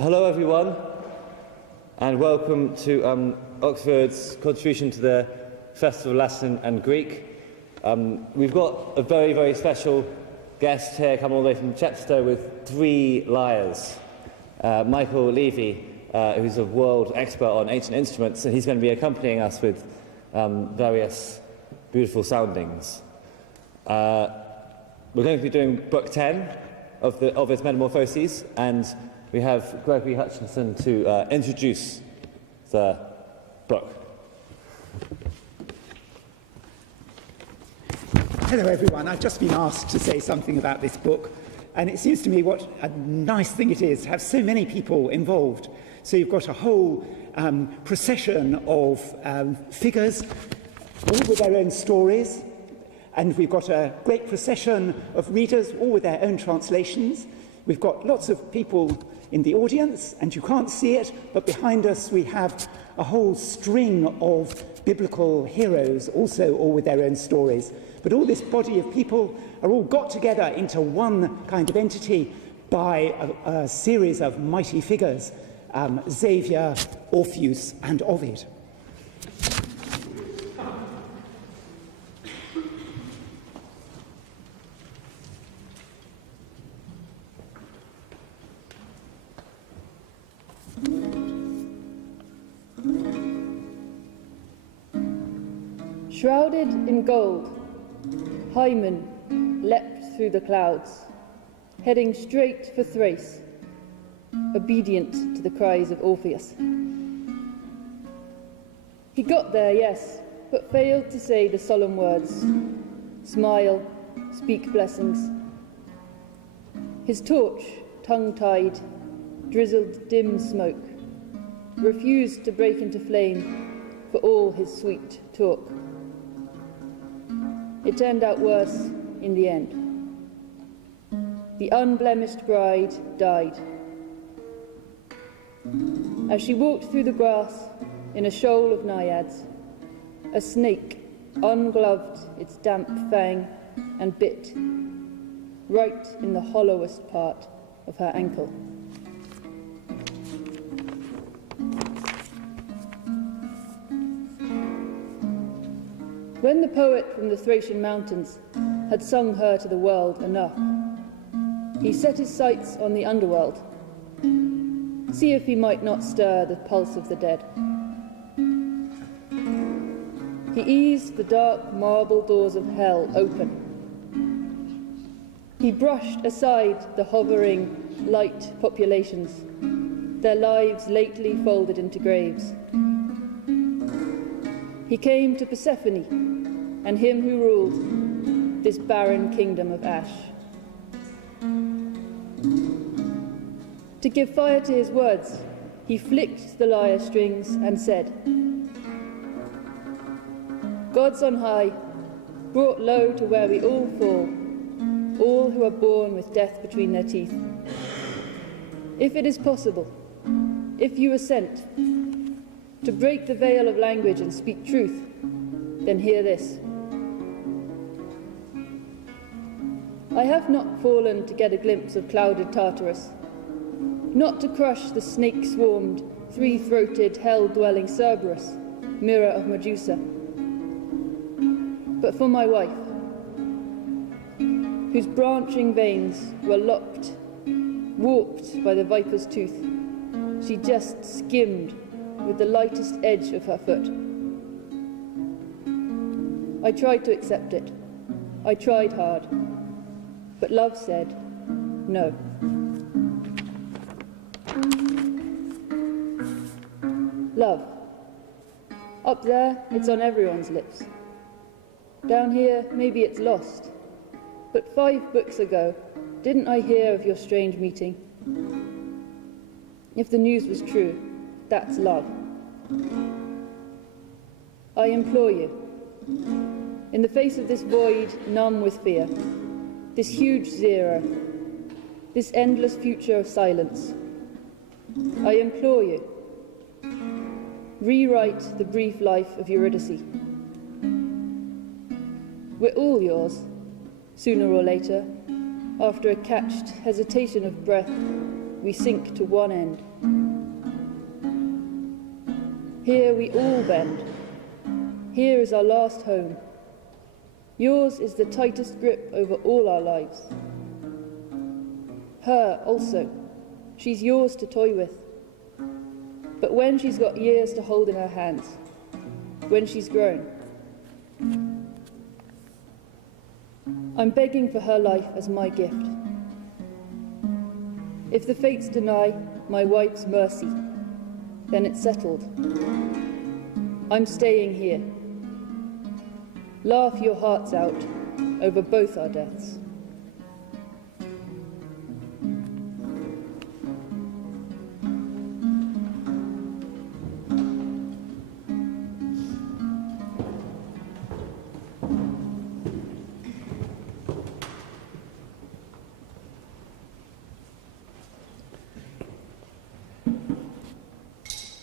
Hello everyone, and welcome to Oxford's contribution to the Festival of Latin and Greek. We've got a very, very special guest here, come all the way from Chepstow with 3 lyres. Michael Levy, who's a world expert on ancient instruments, and he's going to be accompanying us with various beautiful soundings. We're going to be doing Book 10 of the Ovid Metamorphoses, and we have Gregory Hutchinson to introduce the book. Hello everyone, I've just been asked to say something about this book, and it seems to me what a nice thing it is to have so many people involved. So you've got a whole procession of figures, all with their own stories, and we've got a great procession of readers, all with their own translations. We've got lots of people in the audience, and you can't see it, but behind us we have a whole string of biblical heroes, also all with their own stories. But all this body of people are all got together into one kind of entity by a series of mighty figures, Xavier, Orpheus and Ovid. Shrouded in gold, Hymen leapt through the clouds, heading straight for Thrace, obedient to the cries of Orpheus. He got there, yes, but failed to say the solemn words, smile, speak blessings. His torch, tongue-tied, drizzled dim smoke, refused to break into flame for all his sweet talk. It turned out worse in the end. The unblemished bride died. As she walked through the grass in a shoal of naiads, a snake ungloved its damp fang and bit right in the hollowest part of her ankle. When the poet from the Thracian mountains had sung her to the world enough, he set his sights on the underworld, see if he might not stir the pulse of the dead. He eased the dark marble doors of hell open. He brushed aside the hovering, light populations, their lives lately folded into graves. He came to Persephone, and him who ruled this barren kingdom of ash. To give fire to his words, he flicked the lyre strings and said, Gods on high, brought low to where we all fall, all who are born with death between their teeth. If it is possible, if you assent, to break the veil of language and speak truth, then hear this. I have not fallen to get a glimpse of clouded Tartarus, not to crush the snake-swarmed, three-throated, hell-dwelling Cerberus, mirror of Medusa, but for my wife, whose branching veins were locked, warped by the viper's tooth. She just skimmed with the lightest edge of her foot. I tried to accept it. I tried hard. But love said, no. Love. Up there, it's on everyone's lips. Down here, maybe it's lost. But 5 books ago, didn't I hear of your strange meeting? If the news was true, that's love. I implore you, in the face of this void numb with fear, this huge zero, this endless future of silence, I implore you, rewrite the brief life of Eurydice. We're all yours, sooner or later, after a catched hesitation of breath we sink to one end. Here we all bend. Here is our last home. Yours is the tightest grip over all our lives. Her also. She's yours to toy with. But when she's got years to hold in her hands, when she's grown, I'm begging for her life as my gift. If the fates deny my wife's mercy, then it's settled. I'm staying here. Laugh your hearts out over both our deaths.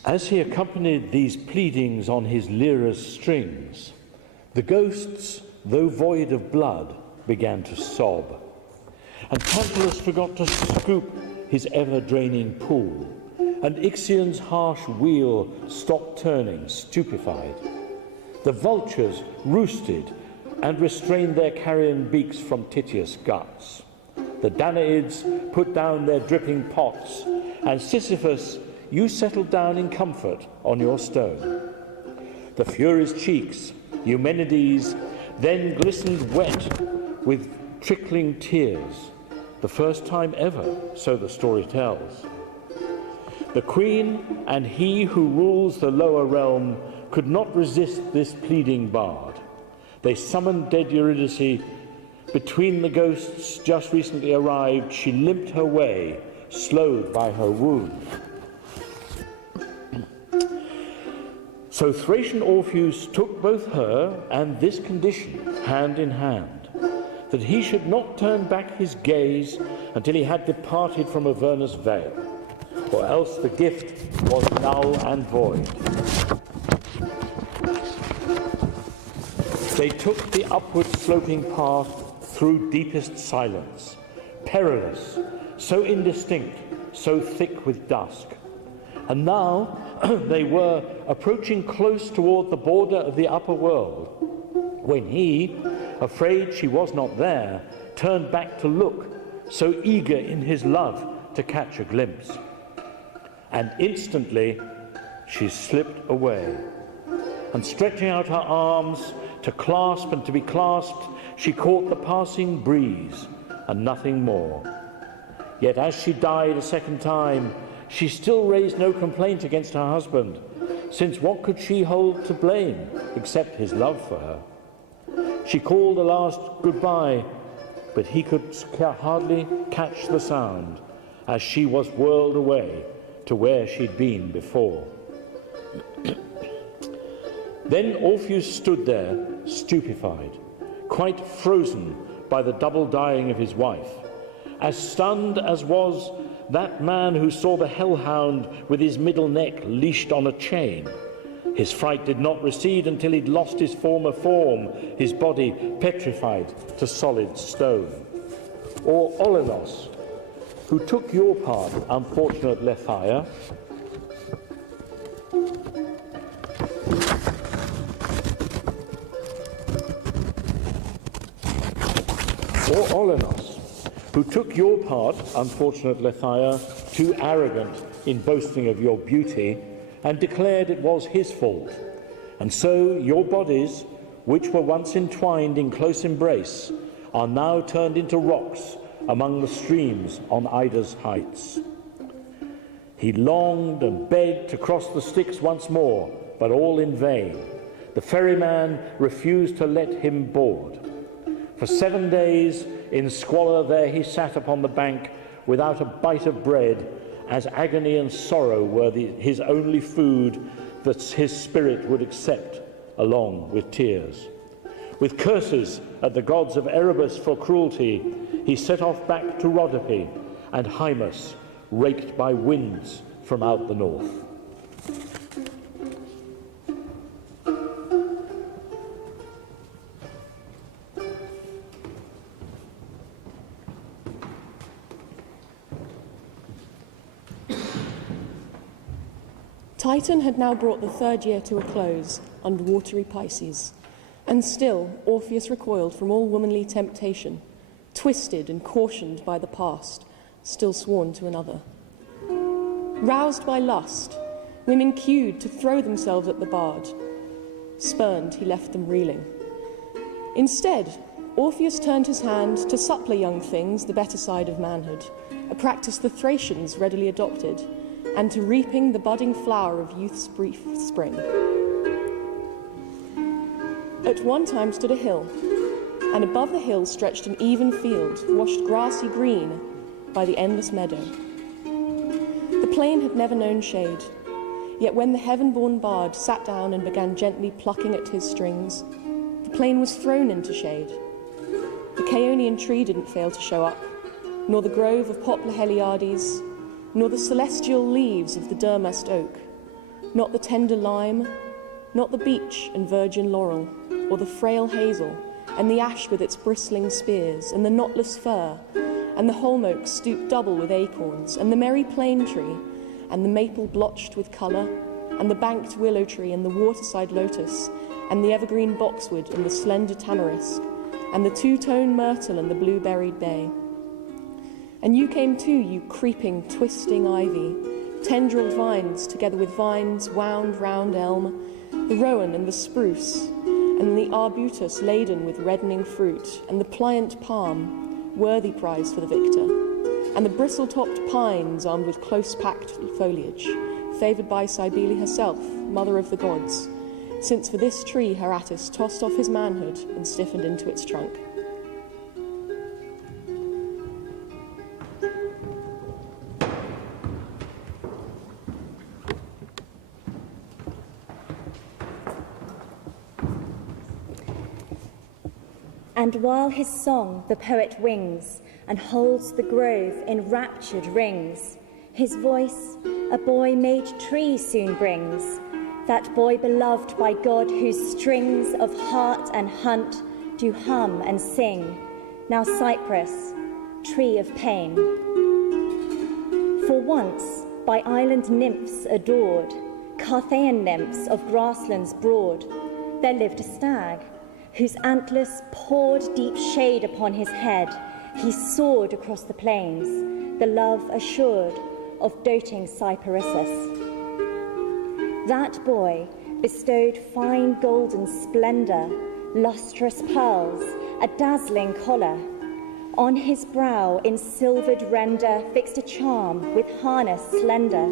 As he accompanied these pleadings on his lyra's strings, the ghosts, though void of blood, began to sob, and Tantalus forgot to scoop his ever-draining pool, and Ixion's harsh wheel stopped turning, stupefied. The vultures roosted and restrained their carrion beaks from Titius' guts. The Danaids put down their dripping pots, and Sisyphus, you settled down in comfort on your stone. The Furies' cheeks, Eumenides, then glistened wet with trickling tears, the first time ever, so the story tells. The queen and he who rules the lower realm could not resist this pleading bard. They summoned dead Eurydice. Between the ghosts just recently arrived, she limped her way, slowed by her wound. So Thracian Orpheus took both her and this condition hand in hand, that he should not turn back his gaze until he had departed from Avernus' vale, or else the gift was null and void. They took the upward sloping path through deepest silence, perilous, so indistinct, so thick with dusk. And now they were approaching close toward the border of the upper world, when he, afraid she was not there, turned back to look, so eager in his love to catch a glimpse. And instantly she slipped away, and stretching out her arms to clasp and to be clasped, she caught the passing breeze and nothing more. Yet as she died a second time, she still raised no complaint against her husband, since what could she hold to blame except his love for her? She called a last goodbye, but he could hardly catch the sound, as she was whirled away to where she'd been before. Then Orpheus stood there, stupefied, quite frozen by the double dying of his wife, as stunned as was that man who saw the hellhound with his middle neck leashed on a chain. His fright did not recede until he'd lost his former form, his body petrified to solid stone. Or Olenos, who took your part, unfortunate Lethaia, who took your part, unfortunate Lethaia, too arrogant in boasting of your beauty, and declared it was his fault. And so your bodies, which were once entwined in close embrace, are now turned into rocks among the streams on Ida's heights. He longed and begged to cross the Styx once more, but all in vain. The ferryman refused to let him board. For 7 days in squalor there he sat upon the bank without a bite of bread, as agony and sorrow were his only food that his spirit would accept along with tears. With curses at the gods of Erebus for cruelty, he set off back to Rhodope and Hymus, raked by winds from out the north. Titan had now brought the third year to a close under watery Pisces, and still Orpheus recoiled from all womanly temptation, twisted and cautioned by the past, still sworn to another. Roused by lust, women queued to throw themselves at the bard. Spurned, he left them reeling. Instead, Orpheus turned his hand to suppler young things the better side of manhood, a practice the Thracians readily adopted, and to reaping the budding flower of youth's brief spring. At one time stood a hill, and above the hill stretched an even field, washed grassy green by the endless meadow. The plain had never known shade, yet when the heaven-born bard sat down and began gently plucking at his strings, the plain was thrown into shade. The Chaonian tree didn't fail to show up, nor the grove of poplar Heliades, nor the celestial leaves of the durmast oak, not the tender lime, not the beech and virgin laurel, or the frail hazel, and the ash with its bristling spears, and the knotless fir, and the holm oak stooped double with acorns, and the merry plane tree, and the maple blotched with colour, and the banked willow tree, and the waterside lotus, and the evergreen boxwood, and the slender tamarisk, and the two-tone myrtle, and the blue-berried bay. And you came too, you creeping, twisting ivy, tendrilled vines together with vines wound round elm, the rowan and the spruce, and the arbutus laden with reddening fruit, and the pliant palm, worthy prize for the victor, and the bristle-topped pines armed with close-packed foliage, favoured by Cybele herself, mother of the gods, since for this tree her Attis tossed off his manhood and stiffened into its trunk. And while his song the poet wings and holds the grove in raptured rings, his voice a boy made tree soon brings, that boy beloved by God, whose strings of heart and hunt do hum and sing, now cypress, tree of pain. For once by island nymphs adored, Carthaean nymphs of grasslands broad, there lived a stag, whose antlers poured deep shade upon his head. He soared across the plains, the love assured of doting Cyparissus. That boy bestowed fine golden splendor, lustrous pearls, a dazzling collar. On his brow in silvered render fixed a charm with harness slender,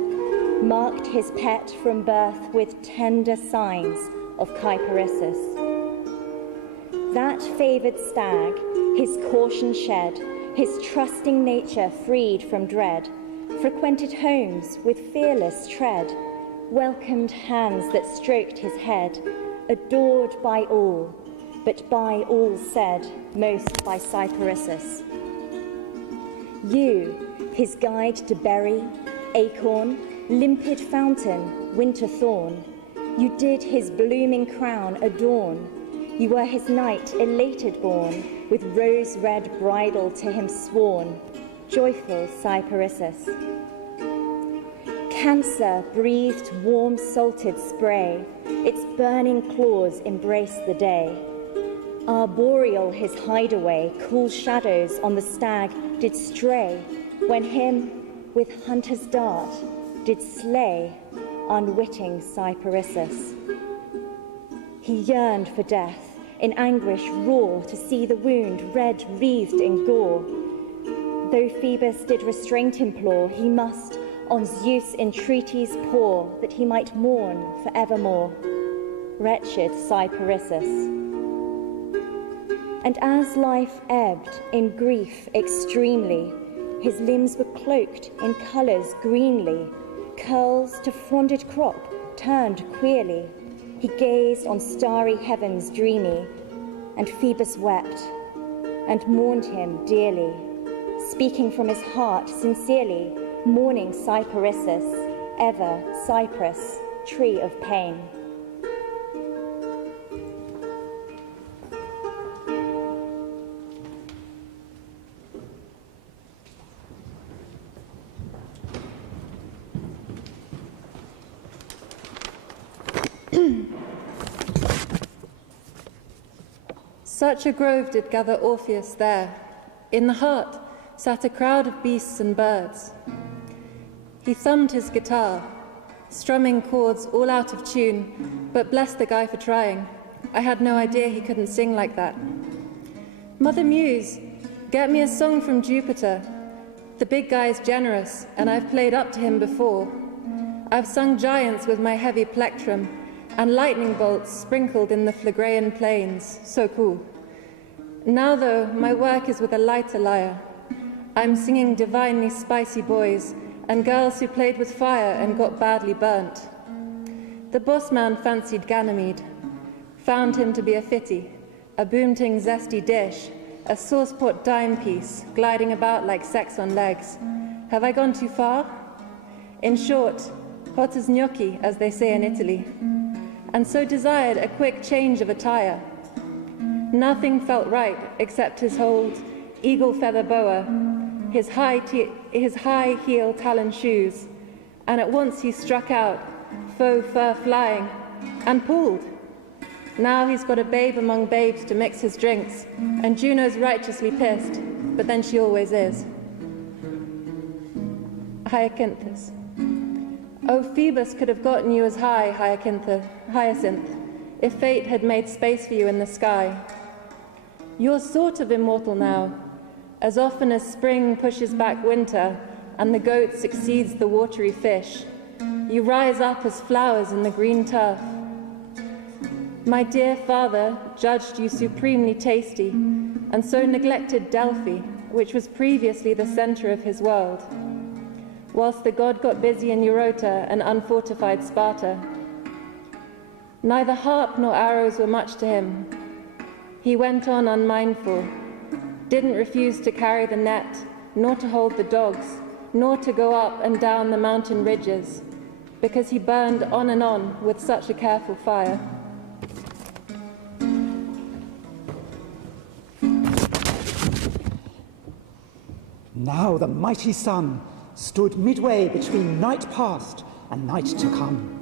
marked his pet from birth with tender signs of Cyparissus. That favoured stag, his caution shed, his trusting nature freed from dread, frequented homes with fearless tread, welcomed hands that stroked his head, adored by all, but by all said, most by Cyparissus. You, his guide to berry, acorn, limpid fountain, winter thorn, you did his blooming crown adorn. You were his knight elated born, with rose-red bridle to him sworn, joyful Cyparissus. Cancer breathed warm salted spray, its burning claws embraced the day. Arboreal his hideaway, cool shadows on the stag did stray, when him with hunter's dart did slay unwitting Cyparissus. He yearned for death, in anguish raw, to see the wound red wreathed in gore. Though Phoebus did restraint implore, he must on Zeus entreaties pour, that he might mourn for evermore. Wretched Cyparissus. And as life ebbed in grief extremely, his limbs were cloaked in colours greenly, curls to fronded crop turned queerly. He gazed on starry heavens dreamy, and Phoebus wept, and mourned him dearly, speaking from his heart sincerely, mourning Cyparissus, ever cypress, tree of pain. Such a grove did gather Orpheus there. In the heart sat a crowd of beasts and birds. He thumbed his guitar, strumming chords all out of tune, but bless the guy for trying. I had no idea he couldn't sing like that. Mother Muse, get me a song from Jupiter. The big guy is generous, and I've played up to him before. I've sung giants with my heavy plectrum, and lightning bolts sprinkled in the Phlegraean plains. So cool. Now, though, my work is with a lighter lyre. I'm singing divinely spicy boys, and girls who played with fire and got badly burnt. The boss man fancied Ganymede, found him to be a fitty, a boomting zesty dish, a saucepot dime piece, gliding about like sex on legs. Have I gone too far? In short, hot as gnocchi, as they say in Italy, and so desired a quick change of attire. Nothing felt right except his old eagle feather boa, his high heel talon shoes, and at once he struck out, faux fur flying, and pulled. Now he's got a babe among babes to mix his drinks, and Juno's righteously pissed, but then she always is. Hyacinthus. Oh, Phoebus could have gotten you as high, Hyacinth, if fate had made space for you in the sky. You're sort of immortal now. As often as spring pushes back winter and the goat succeeds the watery fish, you rise up as flowers in the green turf. My dear father judged you supremely tasty, and so neglected Delphi, which was previously the center of his world, whilst the god got busy in Eurota and unfortified Sparta. Neither harp nor arrows were much to him. He went on unmindful, didn't refuse to carry the net, nor to hold the dogs, nor to go up and down the mountain ridges, because he burned on with such a careful fire. Now the mighty sun stood midway between night past and night to come.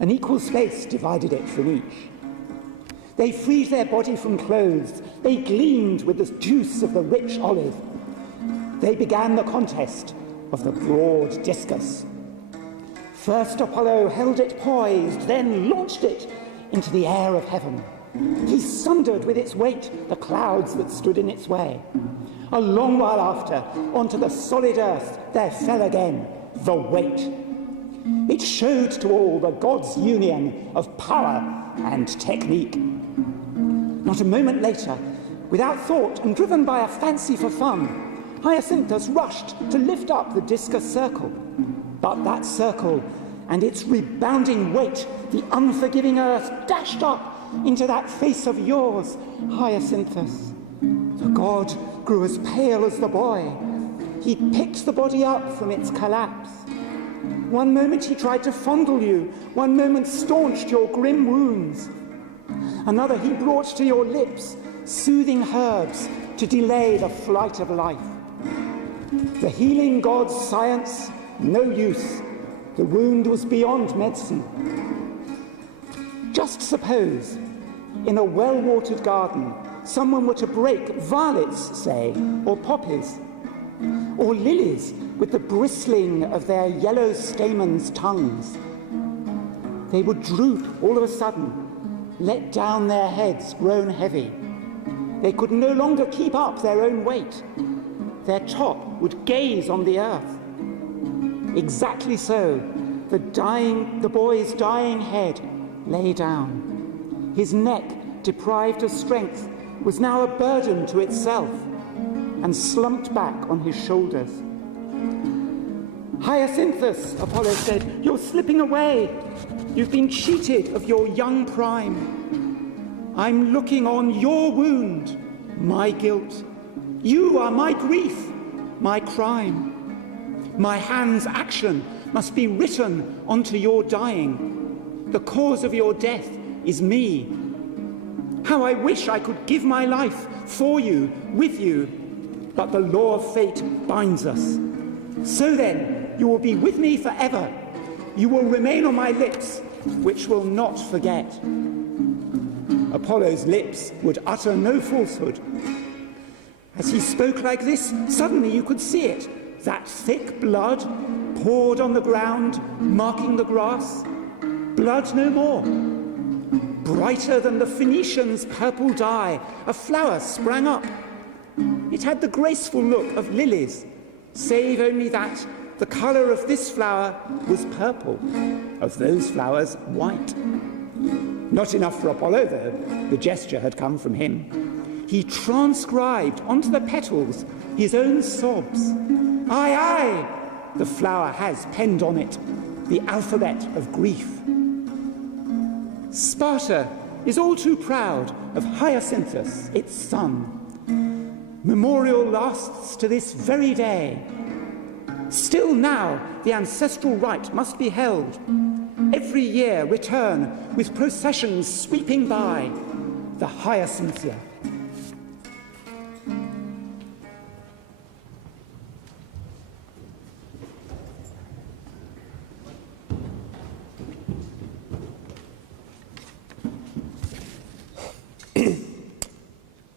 An equal space divided it from each. They freed their body from clothes. They gleamed with the juice of the rich olive. They began the contest of the broad discus. First Apollo held it poised, then launched it into the air of heaven. He sundered with its weight the clouds that stood in its way. A long while after, onto the solid earth there fell again the weight. It showed to all the gods' union of power and technique. Not a moment later, without thought and driven by a fancy for fun, Hyacinthus rushed to lift up the discus circle. But that circle and its rebounding weight, the unforgiving earth dashed up into that face of yours, Hyacinthus. The god grew as pale as the boy. He picked the body up from its collapse. One moment he tried to fondle you, one moment staunched your grim wounds. Another he brought to your lips soothing herbs to delay the flight of life. The healing god's science, no use. The wound was beyond medicine. Just suppose, in a well-watered garden, someone were to break violets, say, or poppies, or lilies with the bristling of their yellow stamens' tongues. They would droop all of a sudden, let down their heads grown heavy. They could no longer keep up their own weight. Their top would gaze on the earth. Exactly so, the boy's dying head lay down. His neck, deprived of strength, was now a burden to itself, and slumped back on his shoulders. Hyacinthus, Apollo said, you're slipping away. You've been cheated of your young prime. I'm looking on your wound, my guilt. You are my grief, my crime. My hand's action must be written onto your dying. The cause of your death is me. How I wish I could give my life for you, with you, but the law of fate binds us. So then, you will be with me forever. You will remain on my lips which will not forget. Apollo's lips would utter no falsehood. As he spoke like this, suddenly you could see it, that thick blood poured on the ground, marking the grass. Blood no more. Brighter than the Phoenicians' purple dye, a flower sprang up. It had the graceful look of lilies, save only that the colour of this flower was purple, of those flowers white. Not enough for Apollo, though. The gesture had come from him. He transcribed onto the petals his own sobs. Aye, aye, the flower has penned on it the alphabet of grief. Sparta is all too proud of Hyacinthus, its son. Memorial lasts to this very day. Still now the ancestral rite must be held. Every year return with processions sweeping by the Hyacinthia.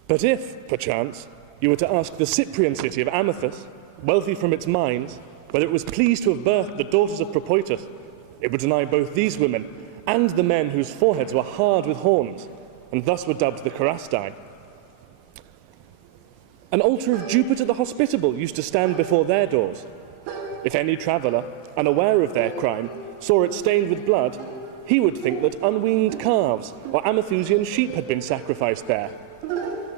But if, perchance, you were to ask the Cyprian city of Amathus, wealthy from its mines, whether it was pleased to have birthed the daughters of Propoitus, it would deny both these women and the men whose foreheads were hard with horns, and thus were dubbed the Cerastae. An altar of Jupiter the Hospitable used to stand before their doors. If any traveller, unaware of their crime, saw it stained with blood, he would think that unweaned calves or Amathusian sheep had been sacrificed there.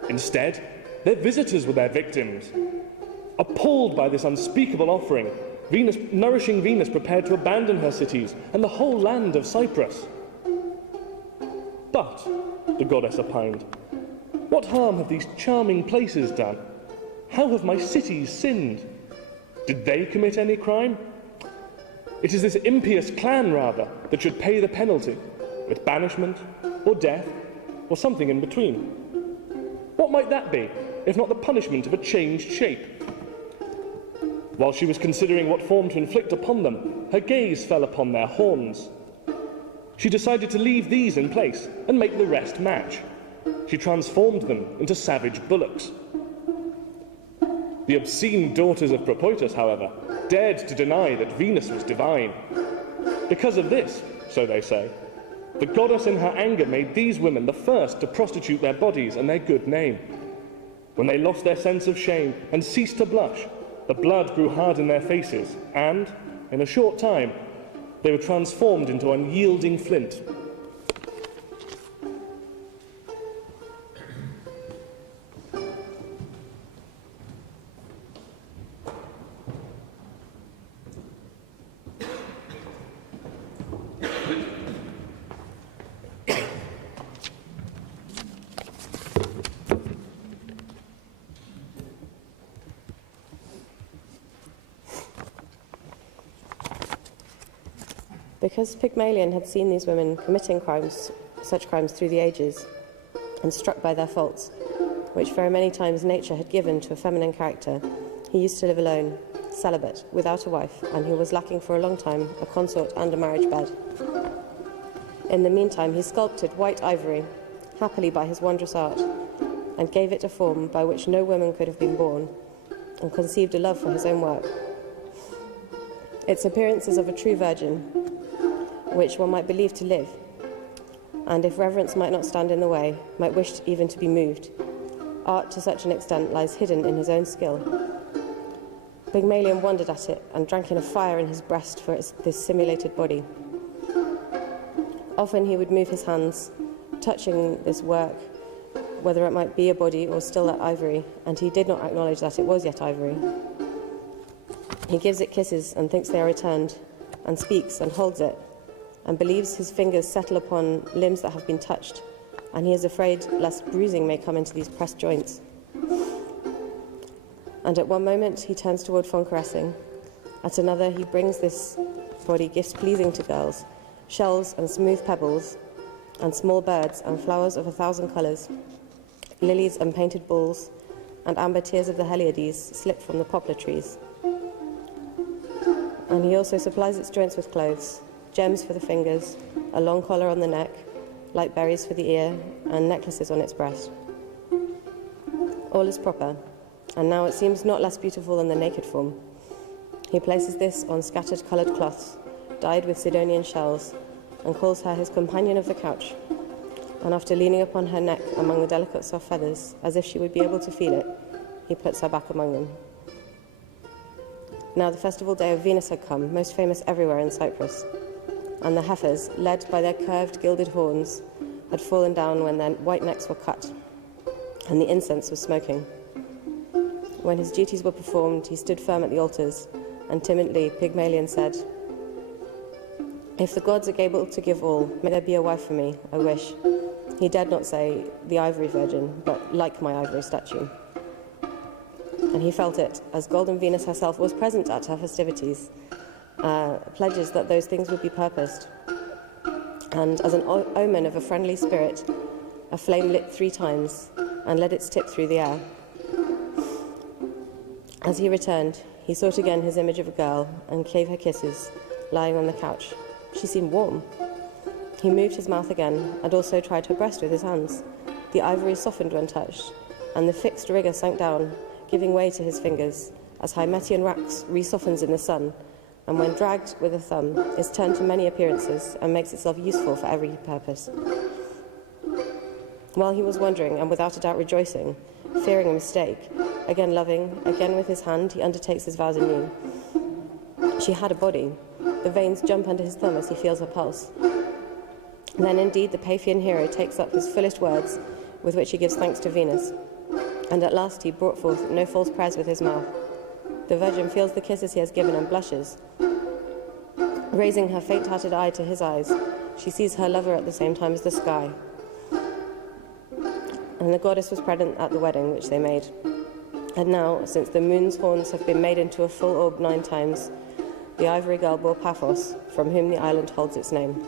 Instead, their visitors were their victims. Appalled by this unspeakable offering, nourishing Venus prepared to abandon her cities and the whole land of Cyprus. But, the goddess opined, what harm have these charming places done? How have my cities sinned? Did they commit any crime? It is this impious clan, rather, that should pay the penalty, with banishment, or death, or something in between. What might that be, if not the punishment of a changed shape? While she was considering what form to inflict upon them, her gaze fell upon their horns. She decided to leave these in place and make the rest match. She transformed them into savage bullocks. The obscene daughters of Propoitus, however, dared to deny that Venus was divine. Because of this, so they say, the goddess in her anger made these women the first to prostitute their bodies and their good name. When they lost their sense of shame and ceased to blush, the blood grew hard in their faces, and, in a short time, they were transformed into unyielding flint. Because Pygmalion had seen these women committing such crimes through the ages, and struck by their faults, which very many times nature had given to a feminine character, he used to live alone, celibate, without a wife, and he was lacking for a long time a consort and a marriage bed. In the meantime he sculpted white ivory, happily by his wondrous art, and gave it a form by which no woman could have been born, and conceived a love for his own work. Its appearance is of a true virgin, which one might believe to live, and if reverence might not stand in the way, might wish even to be moved. Art to such an extent lies hidden in his own skill. Pygmalion wondered at it, and drank in a fire in his breast for this simulated body. Often he would move his hands, touching this work, whether it might be a body or still that ivory, and he did not acknowledge that it was yet ivory. He gives it kisses and thinks they are returned, and speaks and holds it, and believes his fingers settle upon limbs that have been touched, and he is afraid lest bruising may come into these pressed joints. And at one moment he turns toward fond caressing. At another he brings this body gifts pleasing to girls, shells and smooth pebbles, and small birds and flowers of 1,000 colours, lilies and painted balls, and amber tears of the Heliades slip from the poplar trees. And he also supplies its joints with clothes, gems for the fingers, a long collar on the neck, light berries for the ear, and necklaces on its breast. All is proper, and now it seems not less beautiful than the naked form. He places this on scattered coloured cloths, dyed with Sidonian shells, and calls her his companion of the couch. And after leaning upon her neck among the delicate soft feathers, as if she would be able to feel it, he puts her back among them. Now the festival day of Venus had come, most famous everywhere in Cyprus, and the heifers, led by their curved gilded horns, had fallen down when their white necks were cut, and the incense was smoking. When his duties were performed, he stood firm at the altars, and timidly Pygmalion said, "If the gods are able to give all, may there be a wife for me, I wish." He dared not say, "the ivory virgin," but "like my ivory statue." And he felt it, as Golden Venus herself was present at her festivities, pledges that those things would be purposed. And as an omen of a friendly spirit, a flame lit 3 times and led its tip through the air. As he returned, he sought again his image of a girl and gave her kisses, lying on the couch. She seemed warm. He moved his mouth again and also tried her breast with his hands. The ivory softened when touched, and the fixed rigour sank down, giving way to his fingers, as Hymetian wax resoftens in the sun, and when dragged with a thumb, is turned to many appearances and makes itself useful for every purpose. While he was wondering, and without a doubt rejoicing, fearing a mistake, again loving, again with his hand he undertakes his vows anew. She had a body. The veins jump under his thumb as he feels her pulse. Then indeed the Paphian hero takes up his fullest words, with which he gives thanks to Venus. And at last he brought forth no false prayers with his mouth. The Virgin feels the kisses he has given and blushes. Raising her faint-hearted eye to his eyes, she sees her lover at the same time as the sky. And the goddess was present at the wedding which they made. And now, since the moon's horns have been made into a full orb 9 times, the ivory girl bore Paphos, from whom the island holds its name.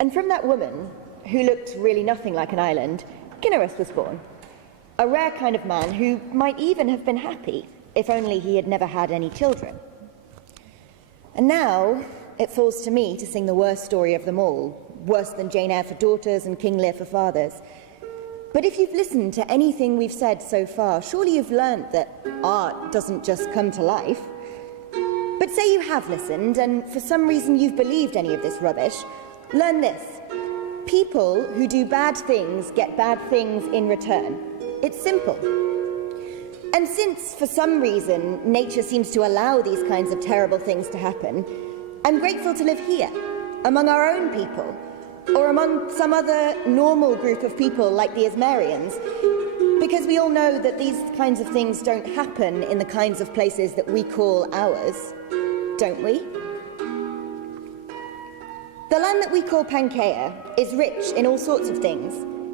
And from that woman, who looked really nothing like an island, Cinyras was born. A rare kind of man who might even have been happy, if only he had never had any children. And now, it falls to me to sing the worst story of them all, worse than Jane Eyre for daughters and King Lear for fathers. But if you've listened to anything we've said so far, surely you've learnt that art doesn't just come to life. But say you have listened, and for some reason you've believed any of this rubbish, learn this. People who do bad things get bad things in return. It's simple. And since, for some reason, nature seems to allow these kinds of terrible things to happen, I'm grateful to live here, among our own people, or among some other normal group of people like the Ismarians, because we all know that these kinds of things don't happen in the kinds of places that we call ours, don't we? The land that we call Pangaea is rich in all sorts of things,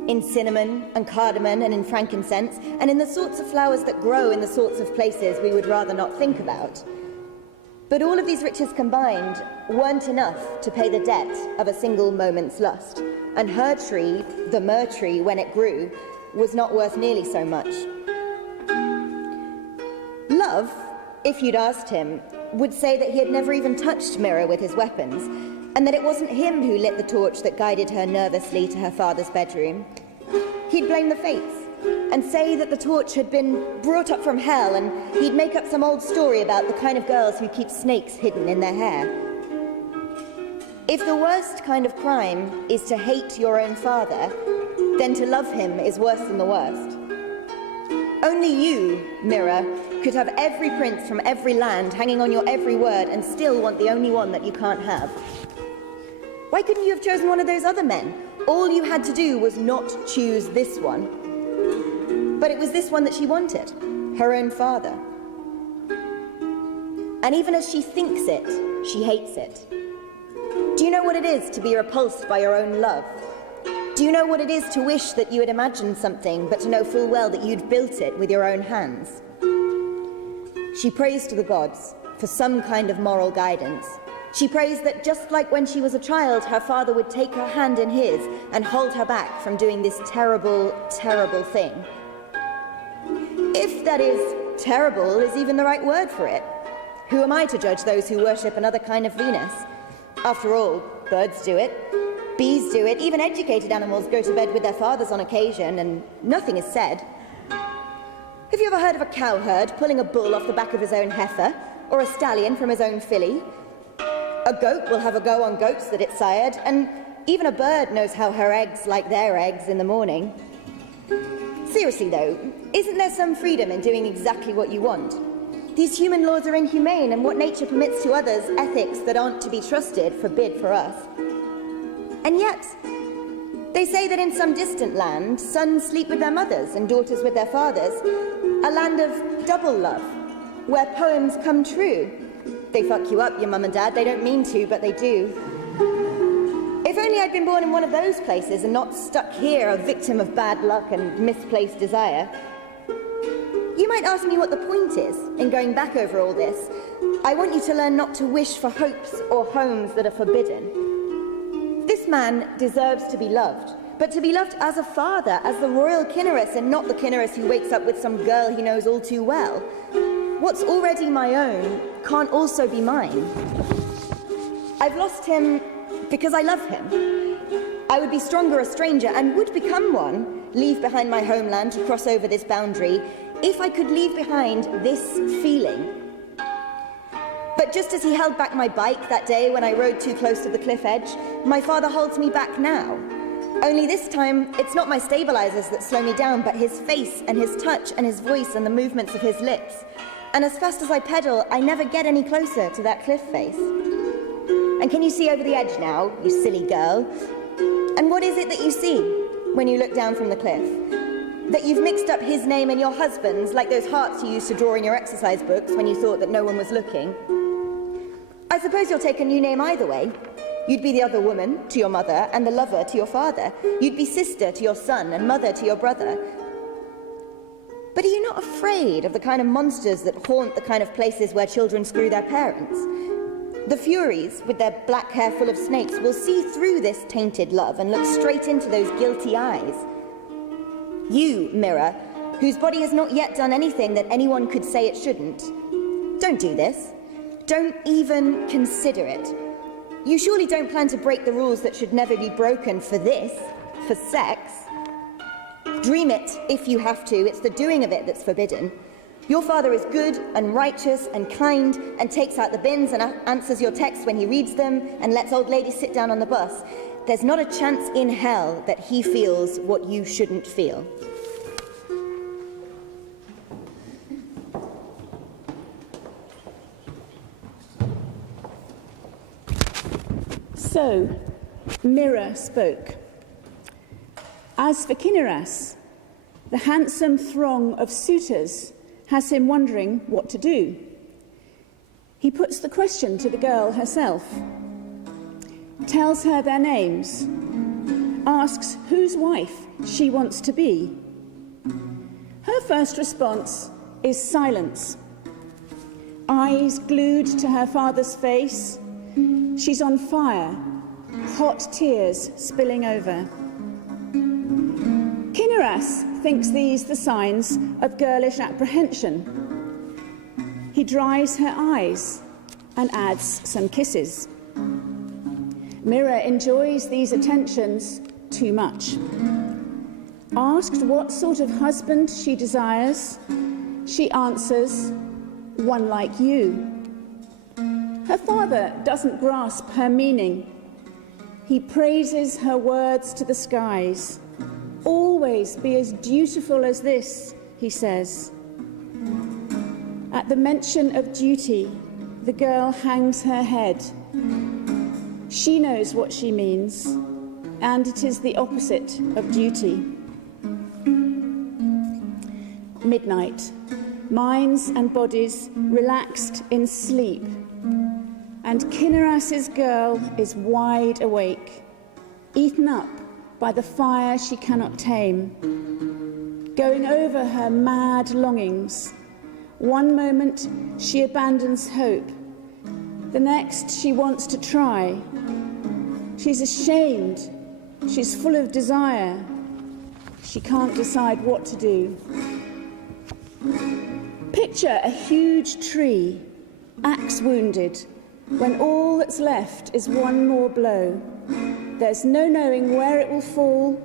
in cinnamon and cardamom and in frankincense, and in the sorts of flowers that grow in the sorts of places we would rather not think about. But all of these riches combined weren't enough to pay the debt of a single moment's lust, and her tree, the myrrh tree, when it grew, was not worth nearly so much. Love, if you'd asked him, would say that he had never even touched Myrrh with his weapons, and that it wasn't him who lit the torch that guided her nervously to her father's bedroom. He'd blame the fates, and say that the torch had been brought up from hell, and he'd make up some old story about the kind of girls who keep snakes hidden in their hair. If the worst kind of crime is to hate your own father, then to love him is worse than the worst. Only you, Mirror, could have every prince from every land hanging on your every word and still want the only one that you can't have. Why couldn't you have chosen one of those other men? All you had to do was not choose this one. But it was this one that she wanted, her own father. And even as she thinks it, she hates it. Do you know what it is to be repulsed by your own love? Do you know what it is to wish that you had imagined something, but to know full well that you'd built it with your own hands? She prays to the gods for some kind of moral guidance. She prays that just like when she was a child, her father would take her hand in his and hold her back from doing this terrible, terrible thing. If that is terrible is even the right word for it. Who am I to judge those who worship another kind of Venus? After all, birds do it, bees do it, even educated animals go to bed with their fathers on occasion, and nothing is said. Have you ever heard of a cowherd pulling a bull off the back of his own heifer, or a stallion from his own filly? A goat will have a go on goats that it sired, and even a bird knows how her eggs like their eggs in the morning. Seriously though, isn't there some freedom in doing exactly what you want? These human laws are inhumane, and what nature permits to others, ethics that aren't to be trusted, forbid for us. And yet, they say that in some distant land, sons sleep with their mothers and daughters with their fathers, a land of double love, where poems come true. They fuck you up, your mum and dad, they don't mean to, but they do. If only I'd been born in one of those places and not stuck here, a victim of bad luck and misplaced desire. You might ask me what the point is in going back over all this. I want you to learn not to wish for hopes or homes that are forbidden. This man deserves to be loved, but to be loved as a father, as the royal Kinnerus, and not the Kinnerus who wakes up with some girl he knows all too well. What's already my own can't also be mine. I've lost him because I love him. I would be stronger a stranger and would become one, leave behind my homeland to cross over this boundary, if I could leave behind this feeling. But just as he held back my bike that day when I rode too close to the cliff edge, my father holds me back now. Only this time, it's not my stabilizers that slow me down, but his face and his touch and his voice and the movements of his lips. And as fast as I pedal, I never get any closer to that cliff face. And can you see over the edge now, you silly girl? And what is it that you see when you look down from the cliff? That you've mixed up his name and your husband's, like those hearts you used to draw in your exercise books when you thought that no one was looking. I suppose you'll take a new name either way. You'd be the other woman to your mother and the lover to your father. You'd be sister to your son and mother to your brother. But are you not afraid of the kind of monsters that haunt the kind of places where children screw their parents? The Furies, with their black hair full of snakes, will see through this tainted love and look straight into those guilty eyes. You, mirror, whose body has not yet done anything that anyone could say it shouldn't, don't do this. Don't even consider it. You surely don't plan to break the rules that should never be broken for this, for sex. Dream it if you have to. It's the doing of it that's forbidden. Your father is good and righteous and kind and takes out the bins and answers your texts when he reads them and lets old ladies sit down on the bus. There's not a chance in hell that he feels what you shouldn't feel. So, Mirror spoke. As for Kinnerus, the handsome throng of suitors has him wondering what to do. He puts the question to the girl herself, tells her their names, asks whose wife she wants to be. Her first response is silence. Eyes glued to her father's face, she's on fire, hot tears spilling over. Kinnerus thinks these the signs of girlish apprehension. He dries her eyes and adds some kisses. Mirror enjoys these attentions too much. Asked what sort of husband she desires, she answers, one like you. Her father doesn't grasp her meaning. He praises her words to the skies. Always be as dutiful as this, he says. At the mention of duty, the girl hangs her head. She knows what she means, and it is the opposite of duty. Midnight, minds and bodies relaxed in sleep, and Kinnerus's girl is wide awake, eaten up by the fire she cannot tame, going over her mad longings. One moment she abandons hope, the next she wants to try. She's ashamed, she's full of desire, she can't decide what to do. Picture a huge tree, axe wounded, when all that's left is one more blow. There's no knowing where it will fall,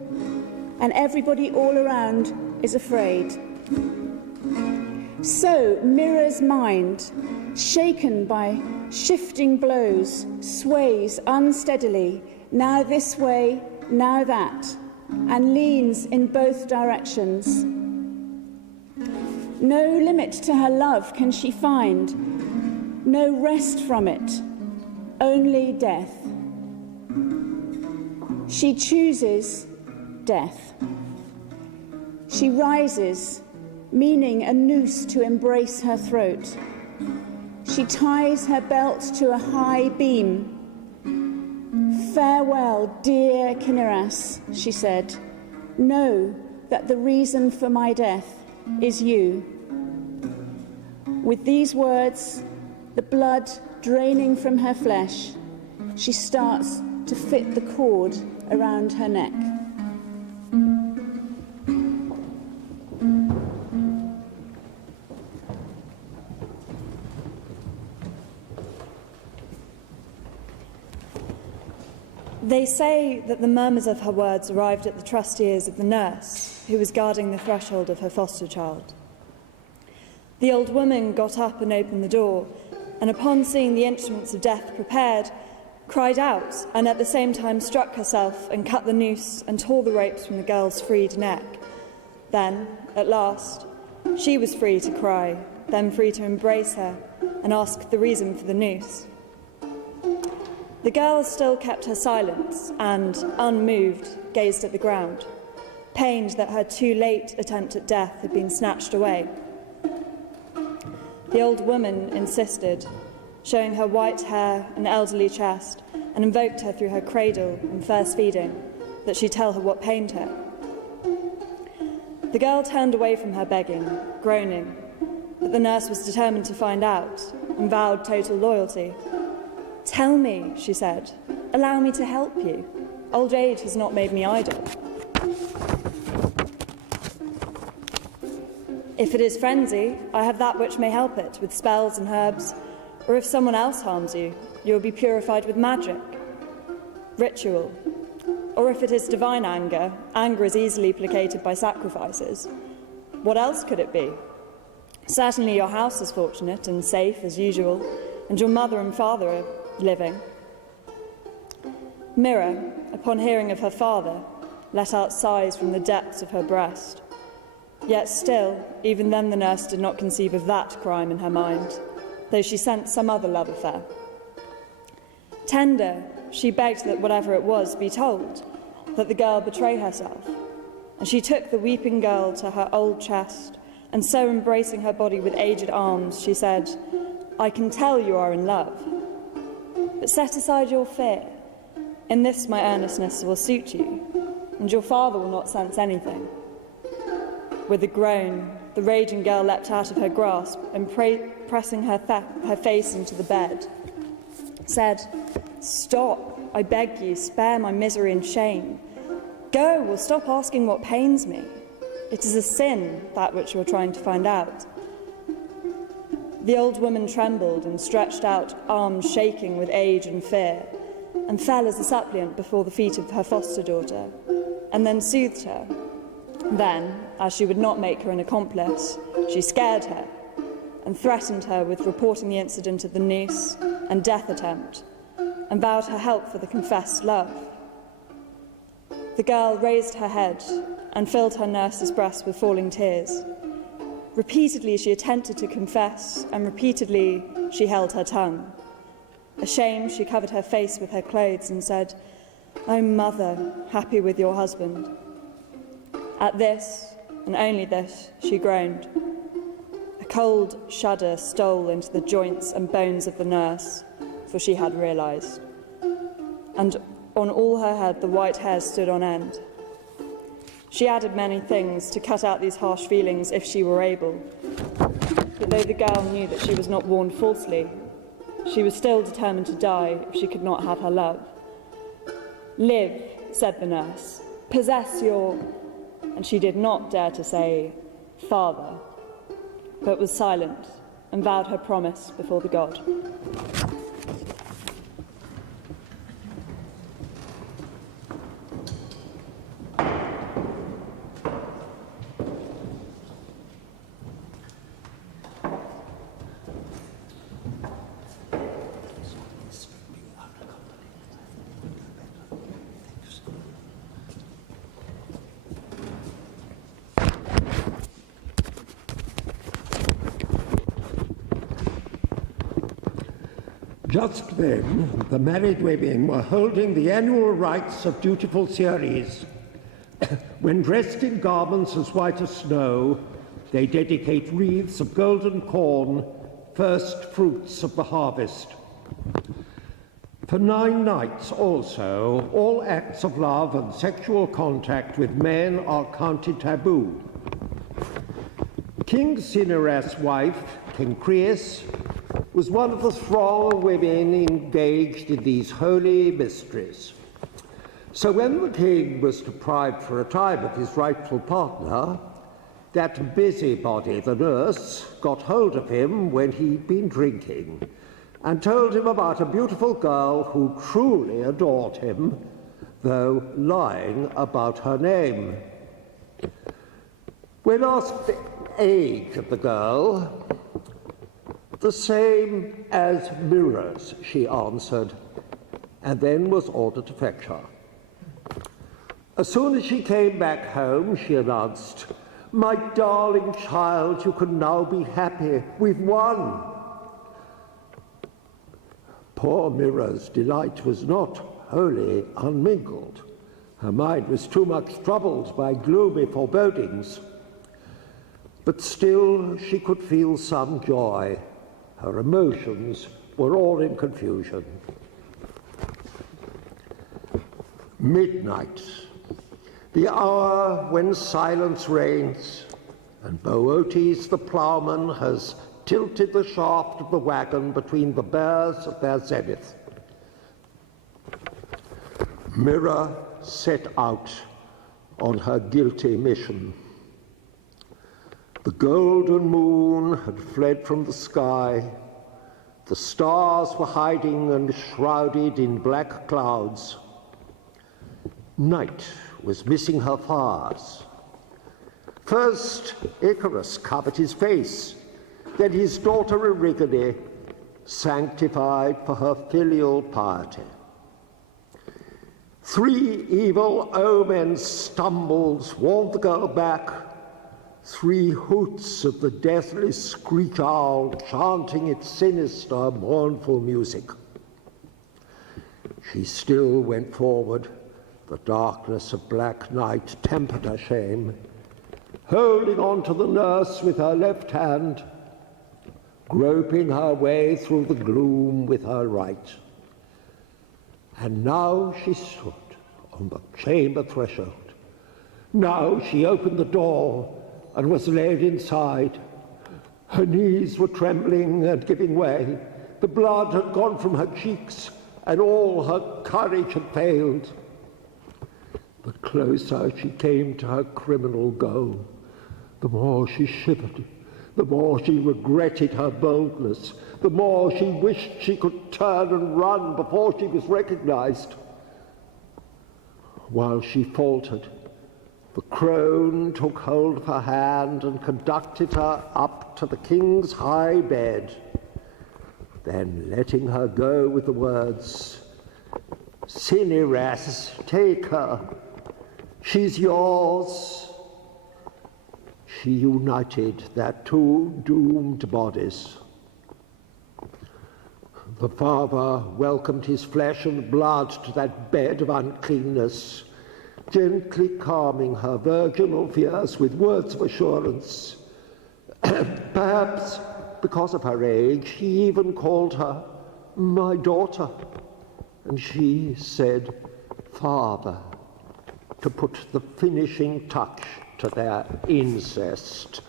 and everybody all around is afraid. So Mira's mind, shaken by shifting blows, sways unsteadily, now this way, now that, and leans in both directions. No limit to her love can she find, no rest from it, only death. She chooses death. She rises, meaning a noose to embrace her throat. She ties her belt to a high beam. Farewell, dear Kithara, she said. Know that the reason for my death is you. With these words, the blood draining from her flesh, she starts to fit the cord around her neck. They say that the murmurs of her words arrived at the trust ears of the nurse who was guarding the threshold of her foster child. The old woman got up and opened the door, and upon seeing the instruments of death prepared, cried out, and at the same time struck herself and cut the noose and tore the ropes from the girl's freed neck. Then, at last, she was free to cry, then free to embrace her and ask the reason for the noose. The girl still kept her silence and, unmoved, gazed at the ground, pained that her too late attempt at death had been snatched away. The old woman insisted, showing her white hair and elderly chest, and invoked her through her cradle and first feeding, that she tell her what pained her. The girl turned away from her begging, groaning, but the nurse was determined to find out, and vowed total loyalty. "Tell me," she said. "Allow me to help you. Old age has not made me idle." "If it is frenzy, I have that which may help it, with spells and herbs. Or if someone else harms you, you will be purified with magic. Ritual. Or if it is divine anger, anger is easily placated by sacrifices. What else could it be? Certainly your house is fortunate and safe as usual, and your mother and father are living." Mira, upon hearing of her father, let out sighs from the depths of her breast. Yet still, even then the nurse did not conceive of that crime in her mind, though she sensed some other love affair. Tender, she begged that whatever it was be told, that the girl betray herself, and she took the weeping girl to her old chest, and so embracing her body with aged arms, she said, "I can tell you are in love. But set aside your fear. In this my earnestness will suit you, and your father will not sense anything." With a groan, the raging girl leapt out of her grasp and, pressing her face into the bed, said, "Stop, I beg you, spare my misery and shame. Go, or stop asking what pains me. It is a sin, that which you are trying to find out." The old woman trembled and stretched out, arms shaking with age and fear, and fell as a suppliant before the feet of her foster daughter, and then soothed her. Then, as she would not make her an accomplice, she scared her, and threatened her with reporting the incident of the noose and death attempt, and vowed her help for the confessed love. The girl raised her head and filled her nurse's breast with falling tears. Repeatedly she attempted to confess, and repeatedly she held her tongue. Ashamed, she covered her face with her clothes and said, "O mother, happy with your husband." At this, and only this, she groaned. A cold shudder stole into the joints and bones of the nurse, for she had realised. And on all her head the white hairs stood on end. She added many things to cut out these harsh feelings if she were able. But though the girl knew that she was not warned falsely, she was still determined to die if she could not have her love. "Live," said the nurse, "possess your..." And she did not dare to say, "Father." but was silent and vowed her promise before the god. Just then, the married women were holding the annual rites of dutiful Ceres. When dressed in garments as white as snow, they dedicate wreaths of golden corn, first fruits of the harvest. For 9 nights also, all acts of love and sexual contact with men are counted taboo. King Cinyras' wife, King Creus, was one of the throng of women engaged in these holy mysteries. So when the king was deprived for a time of his rightful partner, that busybody, the nurse, got hold of him when he'd been drinking and told him about a beautiful girl who truly adored him, though lying about her name. When asked the age of the girl, "The same as Mira's," she answered, and then was ordered to fetch her. As soon as she came back home, she announced, "My darling child, you can now be happy. We've won." Poor Mira's delight was not wholly unmingled. Her mind was too much troubled by gloomy forebodings. But still she could feel some joy. Her emotions were all in confusion. Midnight, the hour when silence reigns, and Boötes the ploughman has tilted the shaft of the wagon between the bears at their zenith. Mira set out on her guilty mission. The golden moon had fled from the sky. The stars were hiding and shrouded in black clouds. Night was missing her fires. First, Icarus covered his face, then his daughter Erigone, sanctified for her filial piety. 3 evil omens stumbled, warned the girl back. 3 hoots of the deathly screech owl chanting its sinister, mournful music. She still went forward. The darkness of black night tempered her shame, holding on to the nurse with her left hand, groping her way through the gloom with her right. And now she stood on the chamber threshold. Now she opened the door and was led inside. Her knees were trembling and giving way. The blood had gone from her cheeks, and all her courage had failed. The closer she came to her criminal goal, the more she shivered, the more she regretted her boldness, the more she wished she could turn and run before she was recognized. While she faltered, the crone took hold of her hand and conducted her up to the king's high bed. Then, letting her go with the words, "Cinyras, take her. She's yours," she united their 2 doomed bodies. The father welcomed his flesh and blood to that bed of uncleanness, gently calming her virginal fears with words of assurance. Perhaps because of her age, he even called her "my daughter," and she said "father," to put the finishing touch to their incest.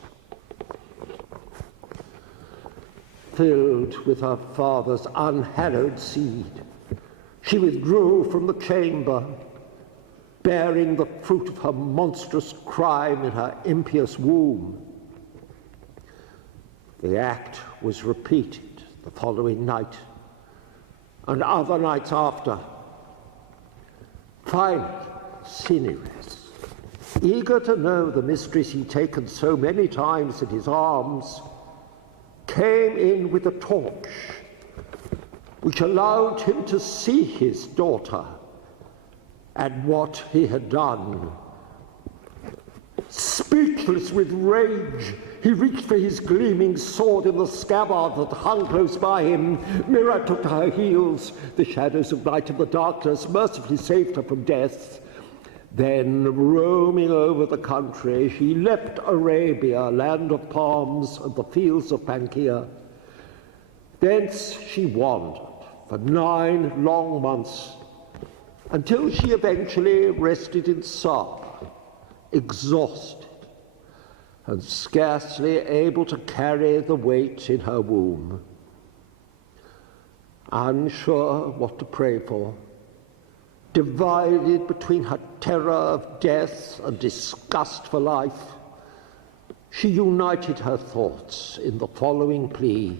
Filled with her father's unhallowed seed, she withdrew from the chamber, bearing the fruit of her monstrous crime in her impious womb. The act was repeated the following night, and other nights after. Finally, Cinyras, eager to know the mistress he'd taken so many times in his arms, came in with a torch, which allowed him to see his daughter and what he had done. Speechless with rage, he reached for his gleaming sword in the scabbard that hung close by him. Mira took to her heels. The shadows of night and the darkness mercifully saved her from death. Then, roaming over the country, she left Arabia, land of palms, and the fields of Pangaea. Thence she wandered for 9 long months, until she eventually rested in Saba, exhausted and scarcely able to carry the weight in her womb. Unsure what to pray for, divided between her terror of death and disgust for life, she united her thoughts in the following plea.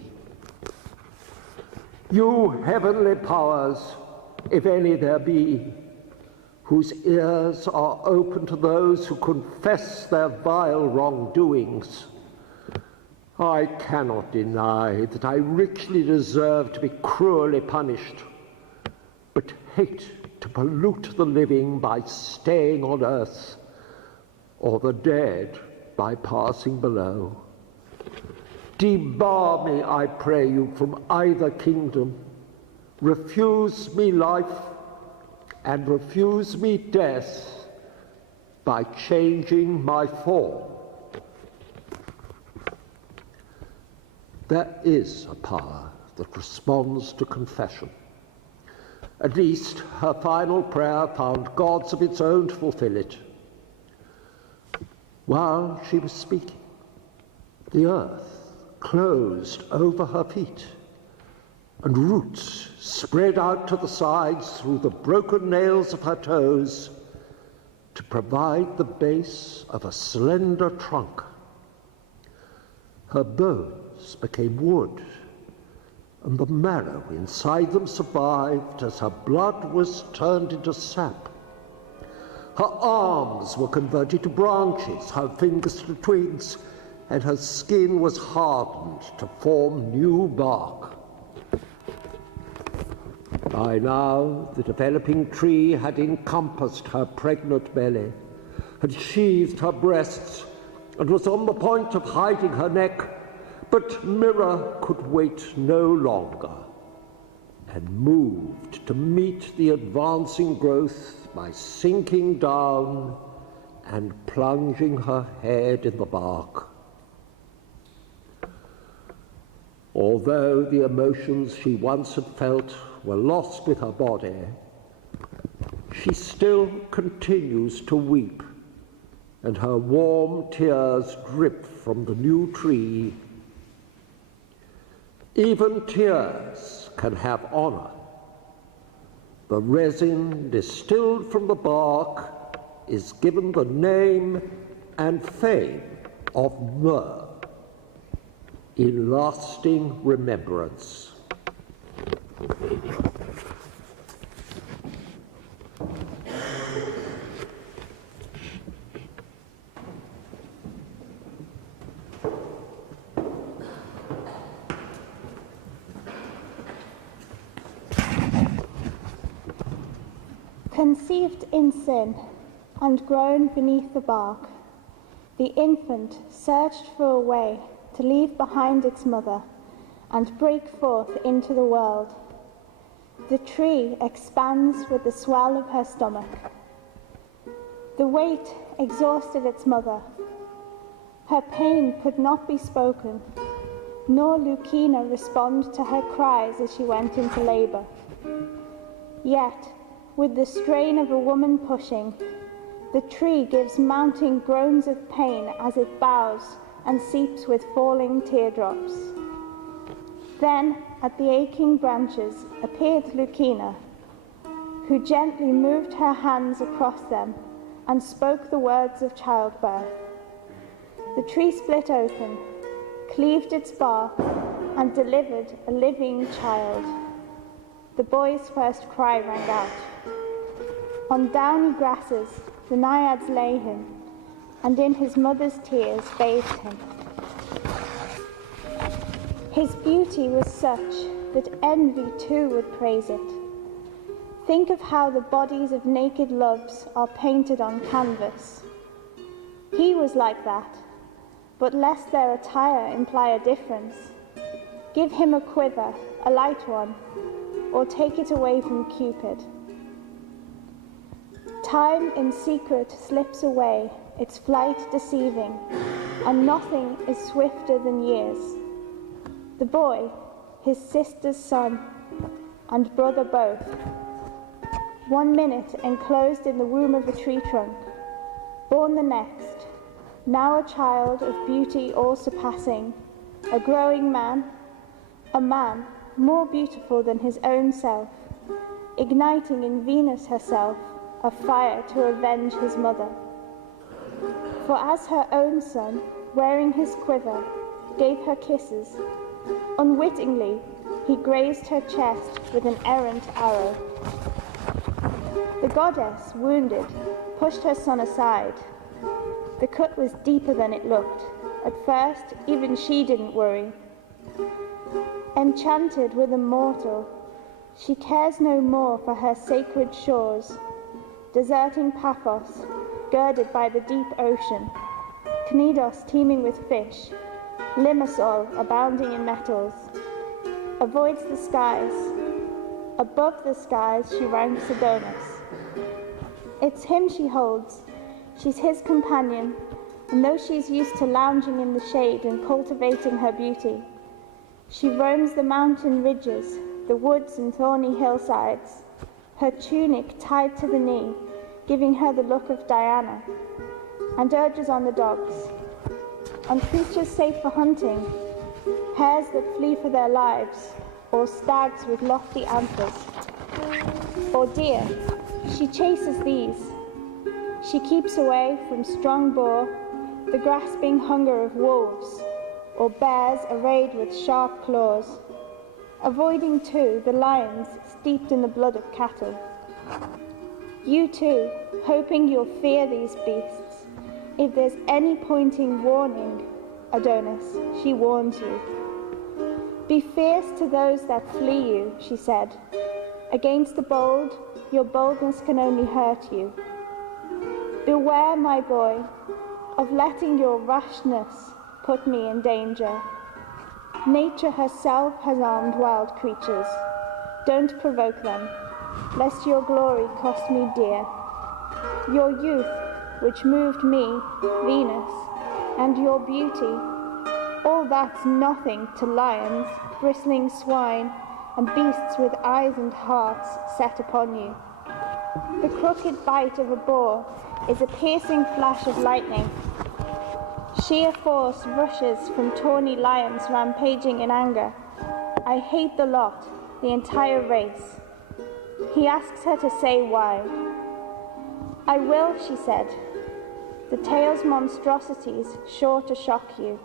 You heavenly powers, if any there be, whose ears are open to those who confess their vile wrongdoings, I cannot deny that I richly deserve to be cruelly punished, but hate to pollute the living by staying on earth, or the dead by passing below. Debar me, I pray you, from either kingdom. Refuse me life and refuse me death by changing my form. There is a power that responds to confession. At least her final prayer found gods of its own to fulfill it. While she was speaking, the earth closed over her feet, and roots spread out to the sides through the broken nails of her toes to provide the base of a slender trunk. Her bones became wood, and the marrow inside them survived as her blood was turned into sap. Her arms were converted to branches, her fingers to twigs, and her skin was hardened to form new bark. By now, the developing tree had encompassed her pregnant belly, had sheathed her breasts, and was on the point of hiding her neck, but Mira could wait no longer, and moved to meet the advancing growth by sinking down and plunging her head in the bark. Although the emotions she once had felt were lost with her body, she still continues to weep, and her warm tears drip from the new tree. Even tears can have honor. The resin distilled from the bark is given the name and fame of myrrh, in lasting remembrance. Conceived in sin and grown beneath the bark, the infant searched for a way to leave behind its mother and break forth into the world. The tree expands with the swell of her stomach. The weight exhausted its mother. Her pain could not be spoken, nor Lucina respond to her cries as she went into labour. Yet, with the strain of a woman pushing, the tree gives mounting groans of pain as it bows and seeps with falling teardrops. Then, at the aching branches, appeared Lucina, who gently moved her hands across them and spoke the words of childbirth. The tree split open, cleaved its bark, and delivered a living child. The boy's first cry rang out. On downy grasses the naiads lay him, and in his mother's tears bathed him. His beauty was such that envy too would praise it. Think of how the bodies of naked loves are painted on canvas. He was like that, but lest their attire imply a difference, give him a quiver, a light one, or take it away from Cupid. Time in secret slips away, its flight deceiving, and nothing is swifter than years. The boy, his sister's son, and brother both, 1 minute enclosed in the womb of a tree trunk, born the next, now a child of beauty all surpassing, a growing man, a man more beautiful than his own self, igniting in Venus herself a fire to avenge his mother. For as her own son, wearing his quiver, gave her kisses, unwittingly he grazed her chest with an errant arrow. The goddess, wounded, pushed her son aside. The cut was deeper than it looked. At first, even she didn't worry. Enchanted with a mortal, she cares no more for her sacred shores, deserting Paphos, girded by the deep ocean, Cnidos teeming with fish, Limassol abounding in metals, avoids the skies. Above the skies she ranks Adonis. It's him she holds, she's his companion, and though she's used to lounging in the shade and cultivating her beauty, she roams the mountain ridges, the woods and thorny hillsides, her tunic tied to the knee, giving her the look of Diana, and urges on the dogs, on creatures safe for hunting, hares that flee for their lives, or stags with lofty antlers, or deer. She chases these. She keeps away from strong boar, the grasping hunger of wolves, or bears arrayed with sharp claws, avoiding too the lions steeped in the blood of cattle. You too, hoping you'll fear these beasts, if there's any pointing warning, Adonis, she warns you. Be fierce to those that flee you, she said. Against the bold, your boldness can only hurt you. Beware, my boy, of letting your rashness put me in danger. Nature herself has armed wild creatures. Don't provoke them, lest your glory cost me dear. Your youth, which moved me, Venus, and your beauty, all that's nothing to lions, bristling swine, and beasts with eyes and hearts set upon you. The crooked bite of a boar is a piercing flash of lightning. Sheer force rushes from tawny lions rampaging in anger. I hate the lot, the entire race. He asks her to say why. I will, she said. The tale's monstrosities sure to shock you.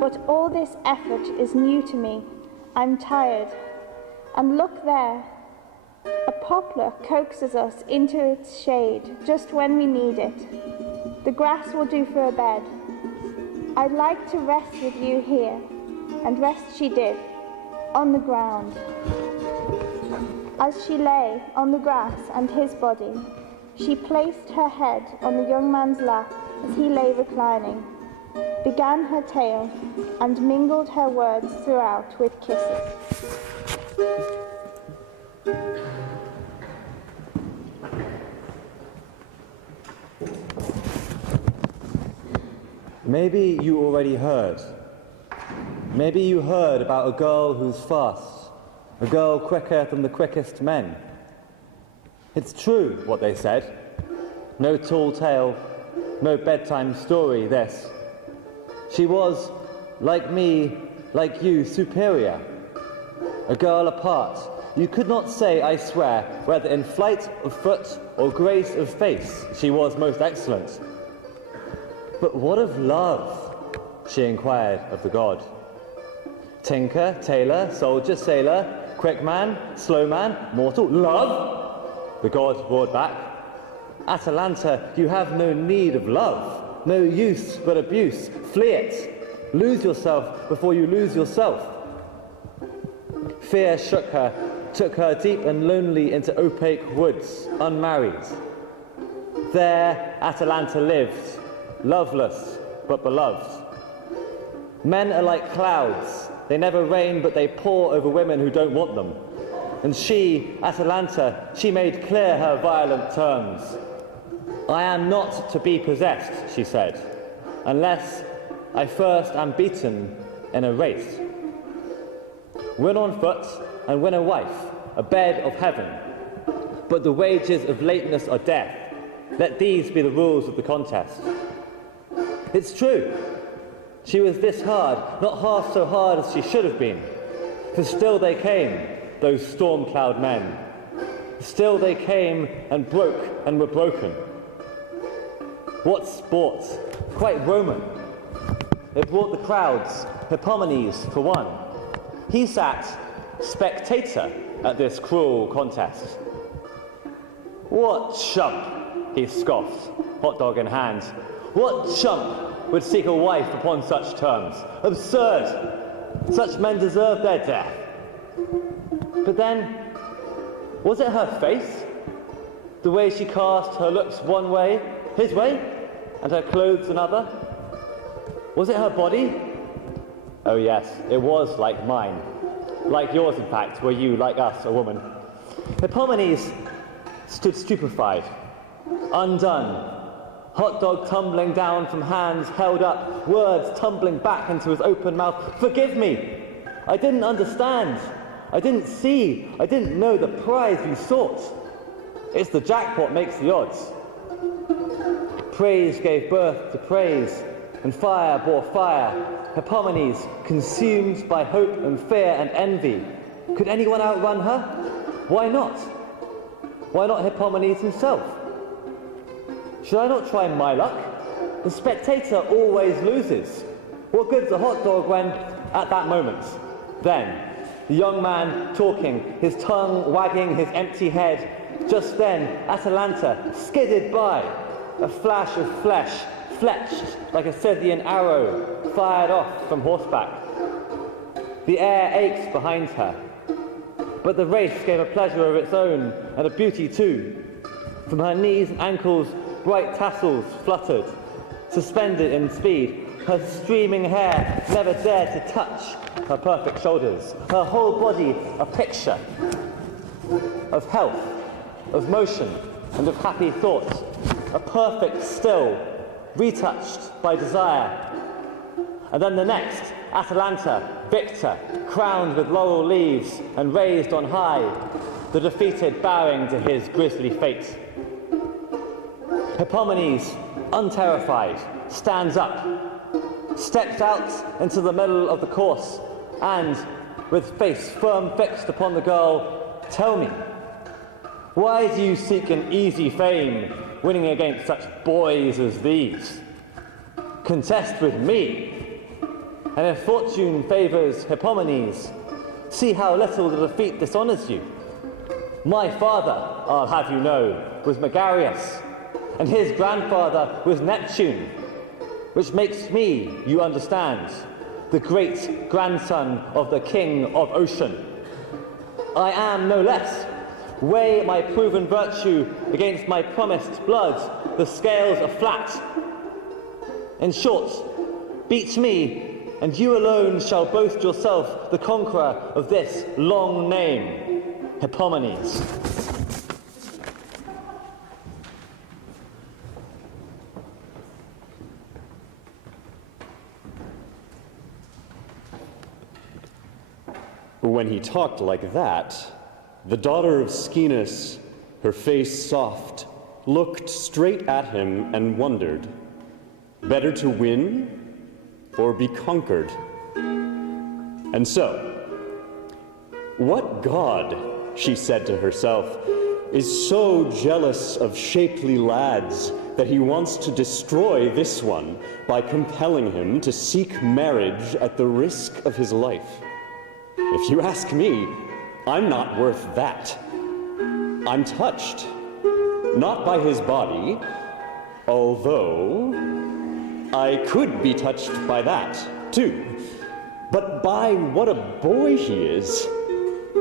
But all this effort is new to me. I'm tired. And look there. A poplar coaxes us into its shade just when we need it. The grass will do for a bed. I'd like to rest with you here. And rest she did, on the ground. As she lay on the grass and his body, she placed her head on the young man's lap as he lay reclining, began her tale, and mingled her words throughout with kisses. Maybe you already heard. Maybe you heard about a girl who's fast, a girl quicker than the quickest men. It's true what they said. No tall tale, no bedtime story, this. She was, like me, like you, superior. A girl apart. You could not say, I swear, whether in flight of foot or grace of face, she was most excellent. But what of love? she inquired of the god. Tinker, tailor, soldier, sailor, quick man, slow man, mortal, love? The god roared back. Atalanta, you have no need of love, no use but abuse. Flee it. Lose yourself before you lose yourself. Fear shook her, took her deep and lonely into opaque woods, unmarried. There Atalanta lived, loveless but beloved. Men are like clouds. They never rain, but they pour over women who don't want them. And she, Atalanta, she made clear her violent terms. I am not to be possessed, she said, unless I first am beaten in a race. Win on foot and win a wife, a bed of heaven. But the wages of lateness are death. Let these be the rules of the contest. It's true. She was this hard, not half so hard as she should have been. For still they came, those storm cloud men. Still they came and broke and were broken. What sport? Quite Roman. They brought the crowds, Hippomenes for one. He sat spectator at this cruel contest. What chump, he scoffed, hot dog in hand. What chump would seek a wife upon such terms? Absurd! Such men deserve their death. But then, was it her face? The way she cast her looks one way, his way, and her clothes another? Was it her body? Oh yes, it was like mine. Like yours, in fact, were you, like us, a woman. Hippomenes stood stupefied, undone, hot dog tumbling down from hands held up, words tumbling back into his open mouth. Forgive me! I didn't understand. I didn't see. I didn't know the prize you sought. It's the jackpot makes the odds. Praise gave birth to praise, and fire bore fire. Hippomenes, consumed by hope and fear and envy. Could anyone outrun her? Why not? Why not Hippomenes himself? Should I not try my luck? The spectator always loses. What good's a hot dog when, at that moment, then, the young man talking, his tongue wagging his empty head, just then Atalanta skidded by, a flash of flesh, fletched like a Scythian arrow, fired off from horseback. The air ached behind her, but the race gave a pleasure of its own, and a beauty too. From her knees and ankles, bright tassels fluttered, suspended in speed. Her streaming hair never dared to touch her perfect shoulders. Her whole body a picture of health, of motion, and of happy thoughts. A perfect still, retouched by desire. And then the next, Atalanta, victor, crowned with laurel leaves and raised on high, the defeated bowing to his grisly fate. Hippomenes, unterrified, stands up, steps out into the middle of the course, and, with face firm fixed upon the girl, tell me, why do you seek an easy fame, winning against such boys as these? Contest with me, and if fortune favours Hippomenes, see how little the defeat dishonours you. My father, I'll have you know, was Megarius, and his grandfather was Neptune, which makes me, you understand, the great grandson of the king of ocean. I am no less. Weigh my proven virtue against my promised blood, the scales are flat. In short, beat me, and you alone shall boast yourself the conqueror of this long name, Hippomenes. When he talked like that, the daughter of Scenas, her face soft, looked straight at him and wondered, better to win or be conquered? And so, what god, she said to herself, is so jealous of shapely lads that he wants to destroy this one by compelling him to seek marriage at the risk of his life. If you ask me, I'm not worth that. I'm touched, not by his body, although I could be touched by that, too, but by what a boy he is.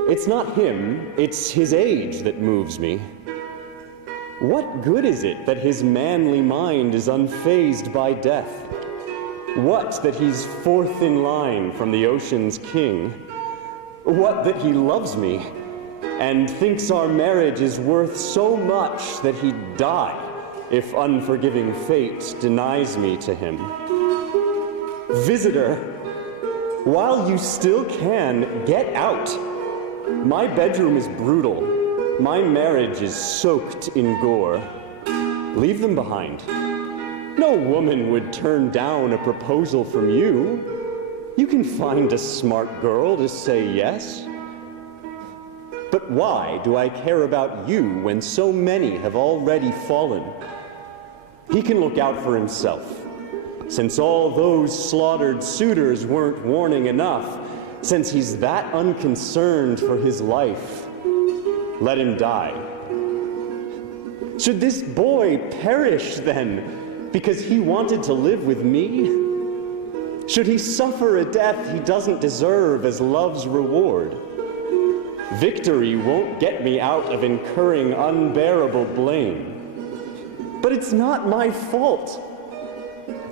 It's not him, it's his age that moves me. What good is it that his manly mind is unfazed by death? What that he's fourth in line from the ocean's king? What that he loves me and thinks our marriage is worth so much that he'd die if unforgiving fate denies me to him? Visitor, while you still can, get out. My bedroom is brutal. My marriage is soaked in gore. Leave them behind. No woman would turn down a proposal from you. You can find a smart girl to say yes. But why do I care about you when so many have already fallen? He can look out for himself, since all those slaughtered suitors weren't warning enough, since he's that unconcerned for his life. Let him die. Should this boy perish, then, because he wanted to live with me? Should he suffer a death he doesn't deserve as love's reward? Victory won't get me out of incurring unbearable blame. But it's not my fault.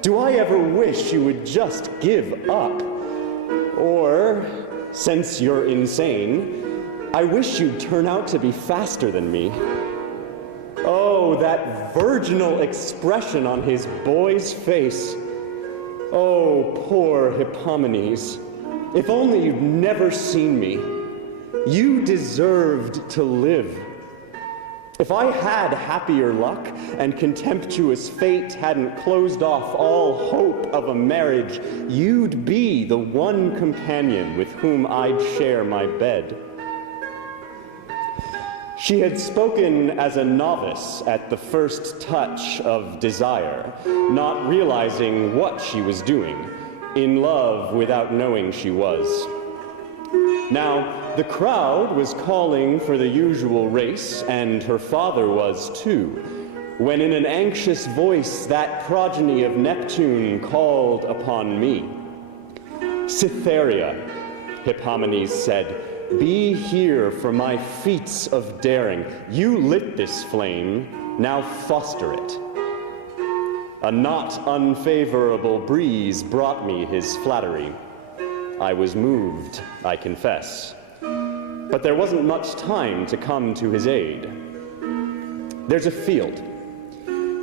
Do I ever wish you would just give up? Or, since you're insane, I wish you'd turn out to be faster than me. Oh, that virginal expression on his boy's face. Oh, poor Hippomenes. If only you'd never seen me. You deserved to live. If I had happier luck and contemptuous fate hadn't closed off all hope of a marriage, you'd be the one companion with whom I'd share my bed. She had spoken as a novice at the first touch of desire, not realizing what she was doing, in love without knowing she was. Now, the crowd was calling for the usual race, and her father was too, when in an anxious voice that progeny of Neptune called upon me. Cytherea, Hippomenes said, be here for my feats of daring. You lit this flame, now foster it. A not unfavorable breeze brought me his flattery. I was moved, I confess. But there wasn't much time to come to his aid. There's a field.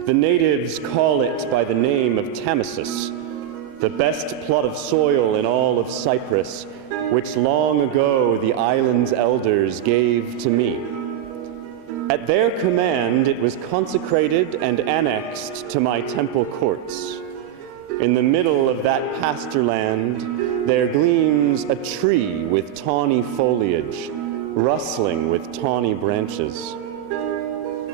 The natives call it by the name of Tamasus, the best plot of soil in all of Cyprus, which long ago the island's elders gave to me. At their command, it was consecrated and annexed to my temple courts. In the middle of that pasture land, there gleams a tree with tawny foliage, rustling with tawny branches.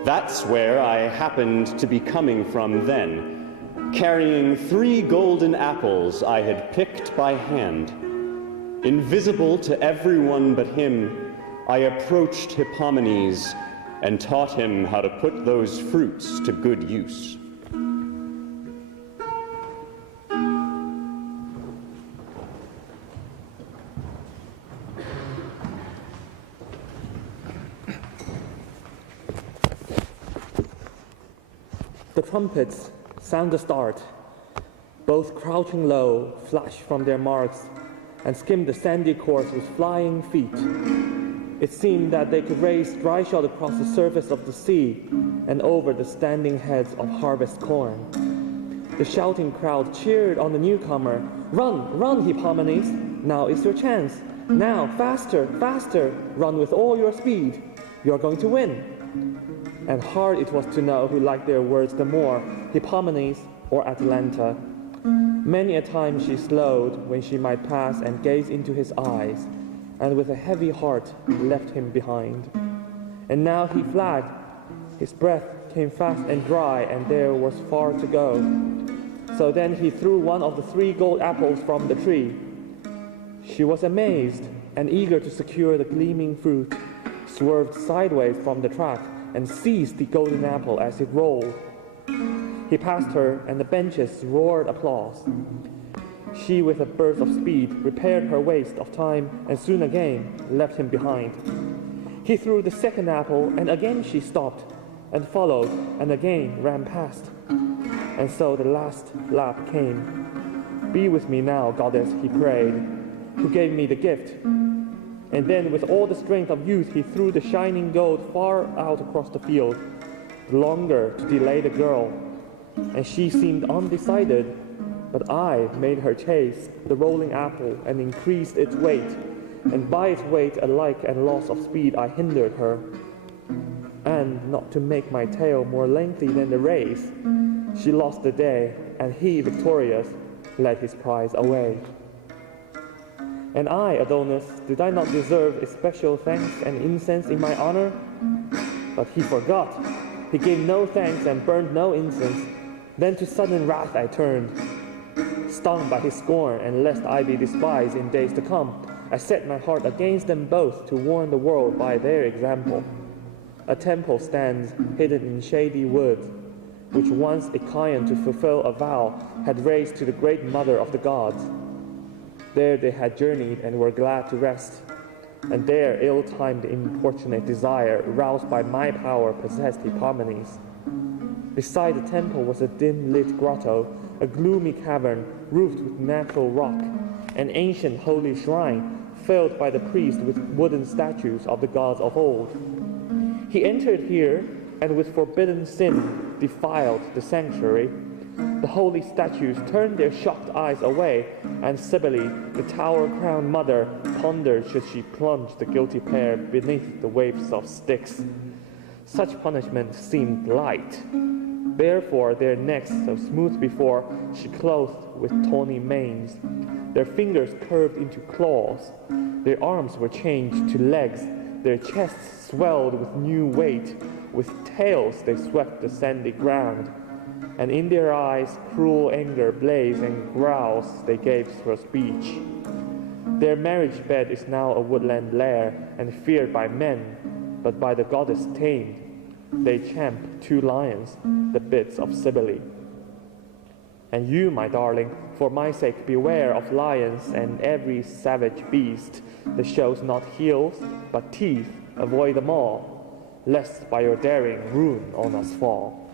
That's where I happened to be coming from then, carrying 3 golden apples I had picked by hand. Invisible to everyone but him, I approached Hippomenes and taught him how to put those fruits to good use. The trumpets sound the start. Both crouching low, flash from their marks, and skim the sandy course with flying feet. It seemed that they could raise dry shot across the surface of the sea and over the standing heads of harvest corn. The shouting crowd cheered on the newcomer. Run, run, Hippomenes! Now is your chance. Now, faster, faster! Run with all your speed. You're going to win. And hard it was to know who liked their words the more, Hippomenes or Atalanta. Many a time she slowed when she might pass and gaze into his eyes, and with a heavy heart left him behind. And now he flagged. His breath became fast and dry, and there was far to go. So then he threw one of the 3 gold apples from the tree. She was amazed and eager to secure the gleaming fruit, swerved sideways from the track and seized the golden apple as it rolled. He passed her, and the benches roared applause. She, with a burst of speed, repaired her waste of time, and soon again left him behind. He threw the 2nd apple, and again she stopped, and followed, and again ran past. And so the last lap came. "Be with me now, goddess," he prayed, "who gave me the gift." And then, with all the strength of youth, he threw the shining gold far out across the field, the longer to delay the girl. And she seemed undecided, but I made her chase the rolling apple and increased its weight, and by its weight alike and loss of speed I hindered her. And, not to make my tale more lengthy than the race, she lost the day, and he, victorious, led his prize away. And I, Adonis, did I not deserve especial thanks and incense in my honor? But he forgot. He gave no thanks and burned no incense. Then to sudden wrath I turned. Stung by his scorn, and lest I be despised in days to come, I set my heart against them both to warn the world by their example. A temple stands hidden in shady wood, which once Achaean, to fulfill a vow, had raised to the great mother of the gods. There they had journeyed and were glad to rest, and there ill-timed importunate desire, roused by my power, possessed Hippomenes. Beside the temple was a dim-lit grotto, a gloomy cavern roofed with natural rock, an ancient holy shrine filled by the priest with wooden statues of the gods of old. He entered here and with forbidden sin defiled the sanctuary. The holy statues turned their shocked eyes away, and Cybele, the tower-crowned mother, pondered should she plunge the guilty pair beneath the waves of Styx. Such punishment seemed light. Therefore their necks, so smooth before, she clothed with tawny manes. Their fingers curved into claws. Their arms were changed to legs. Their chests swelled with new weight. With tails they swept the sandy ground. And in their eyes cruel anger blazed, and growls they gave for speech. Their marriage bed is now a woodland lair, and feared by men, but by the goddess tamed. They champ 2 lions, the bits of Cybele. And you, my darling, for my sake beware of lions and every savage beast that shows not heels, but teeth, avoid them all, lest by your daring ruin on us fall.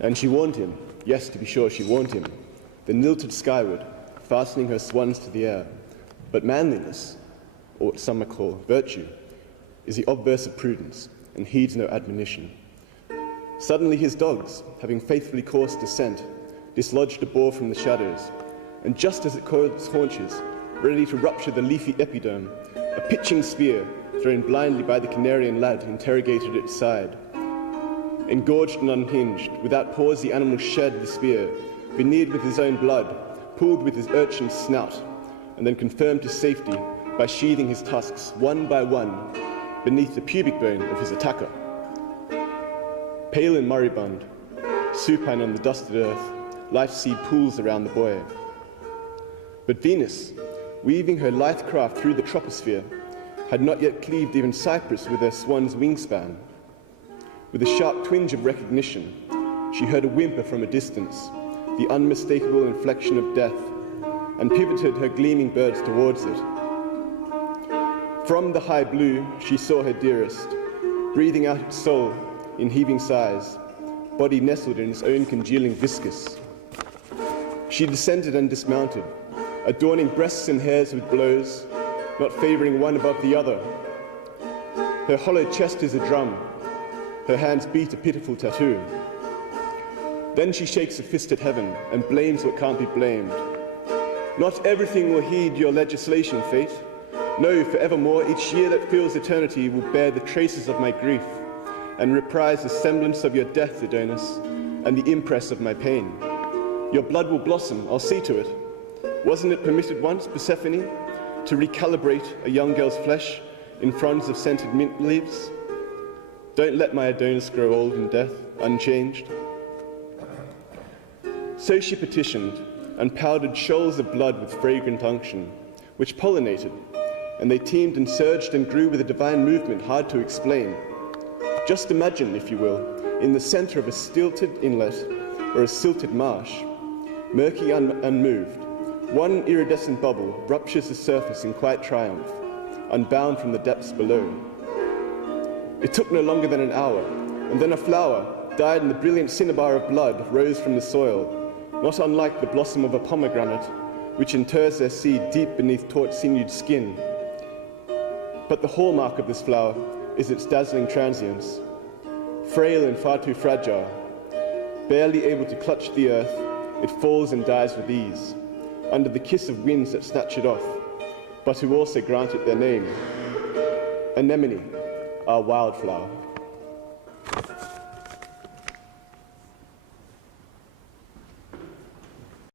And she warned him, yes, to be sure, she warned him, then lilted skyward, fastening her swans to the air. But manliness, or what some might call virtue, is the obverse of prudence, and heeds no admonition. Suddenly his dogs, having faithfully coursed the scent, dislodged a boar from the shadows, and just as it coiled its haunches, ready to rupture the leafy epiderm, a pitching spear, thrown blindly by the Canarian lad, interrogated its side. Engorged and unhinged, without pause the animal shed the spear, veneered with his own blood, pulled with his urchin's snout, and then confirmed his safety by sheathing his tusks, one by one, beneath the pubic bone of his attacker. Pale and moribund, supine on the dusted earth, life's seed pools around the boy. But Venus, weaving her lithe craft through the troposphere, had not yet cleaved even Cyprus with her swan's wingspan. With a sharp twinge of recognition, she heard a whimper from a distance, the unmistakable inflection of death, and pivoted her gleaming birds towards it. From the high blue, she saw her dearest, breathing out its soul in heaving sighs, body nestled in its own congealing viscous. She descended and dismounted, adorning breasts and hairs with blows, not favoring one above the other. Her hollow chest is a drum, her hands beat a pitiful tattoo. Then she shakes a fist at heaven and blames what can't be blamed. Not everything will heed your legislation, fate. No, forevermore, each year that fills eternity will bear the traces of my grief and reprise the semblance of your death, Adonis, and the impress of my pain. Your blood will blossom, I'll see to it. Wasn't it permitted once, Persephone, to recalibrate a young girl's flesh in fronds of scented mint leaves? Don't let my Adonis grow old in death, unchanged. So she petitioned, and powdered shoals of blood with fragrant unction, which pollinated, and they teemed and surged and grew with a divine movement hard to explain. Just imagine, if you will, in the center of a stilted inlet or a silted marsh, murky unmoved, one iridescent bubble ruptures the surface in quiet triumph, unbound from the depths below. It took no longer than an hour, and then a flower, dyed in the brilliant cinnabar of blood, rose from the soil, not unlike the blossom of a pomegranate, which inters their seed deep beneath taut-sinewed skin. But the hallmark of this flower is its dazzling transience. Frail and far too fragile, barely able to clutch the earth, it falls and dies with ease, under the kiss of winds that snatch it off, but who also grant it their name, Anemone, our wildflower.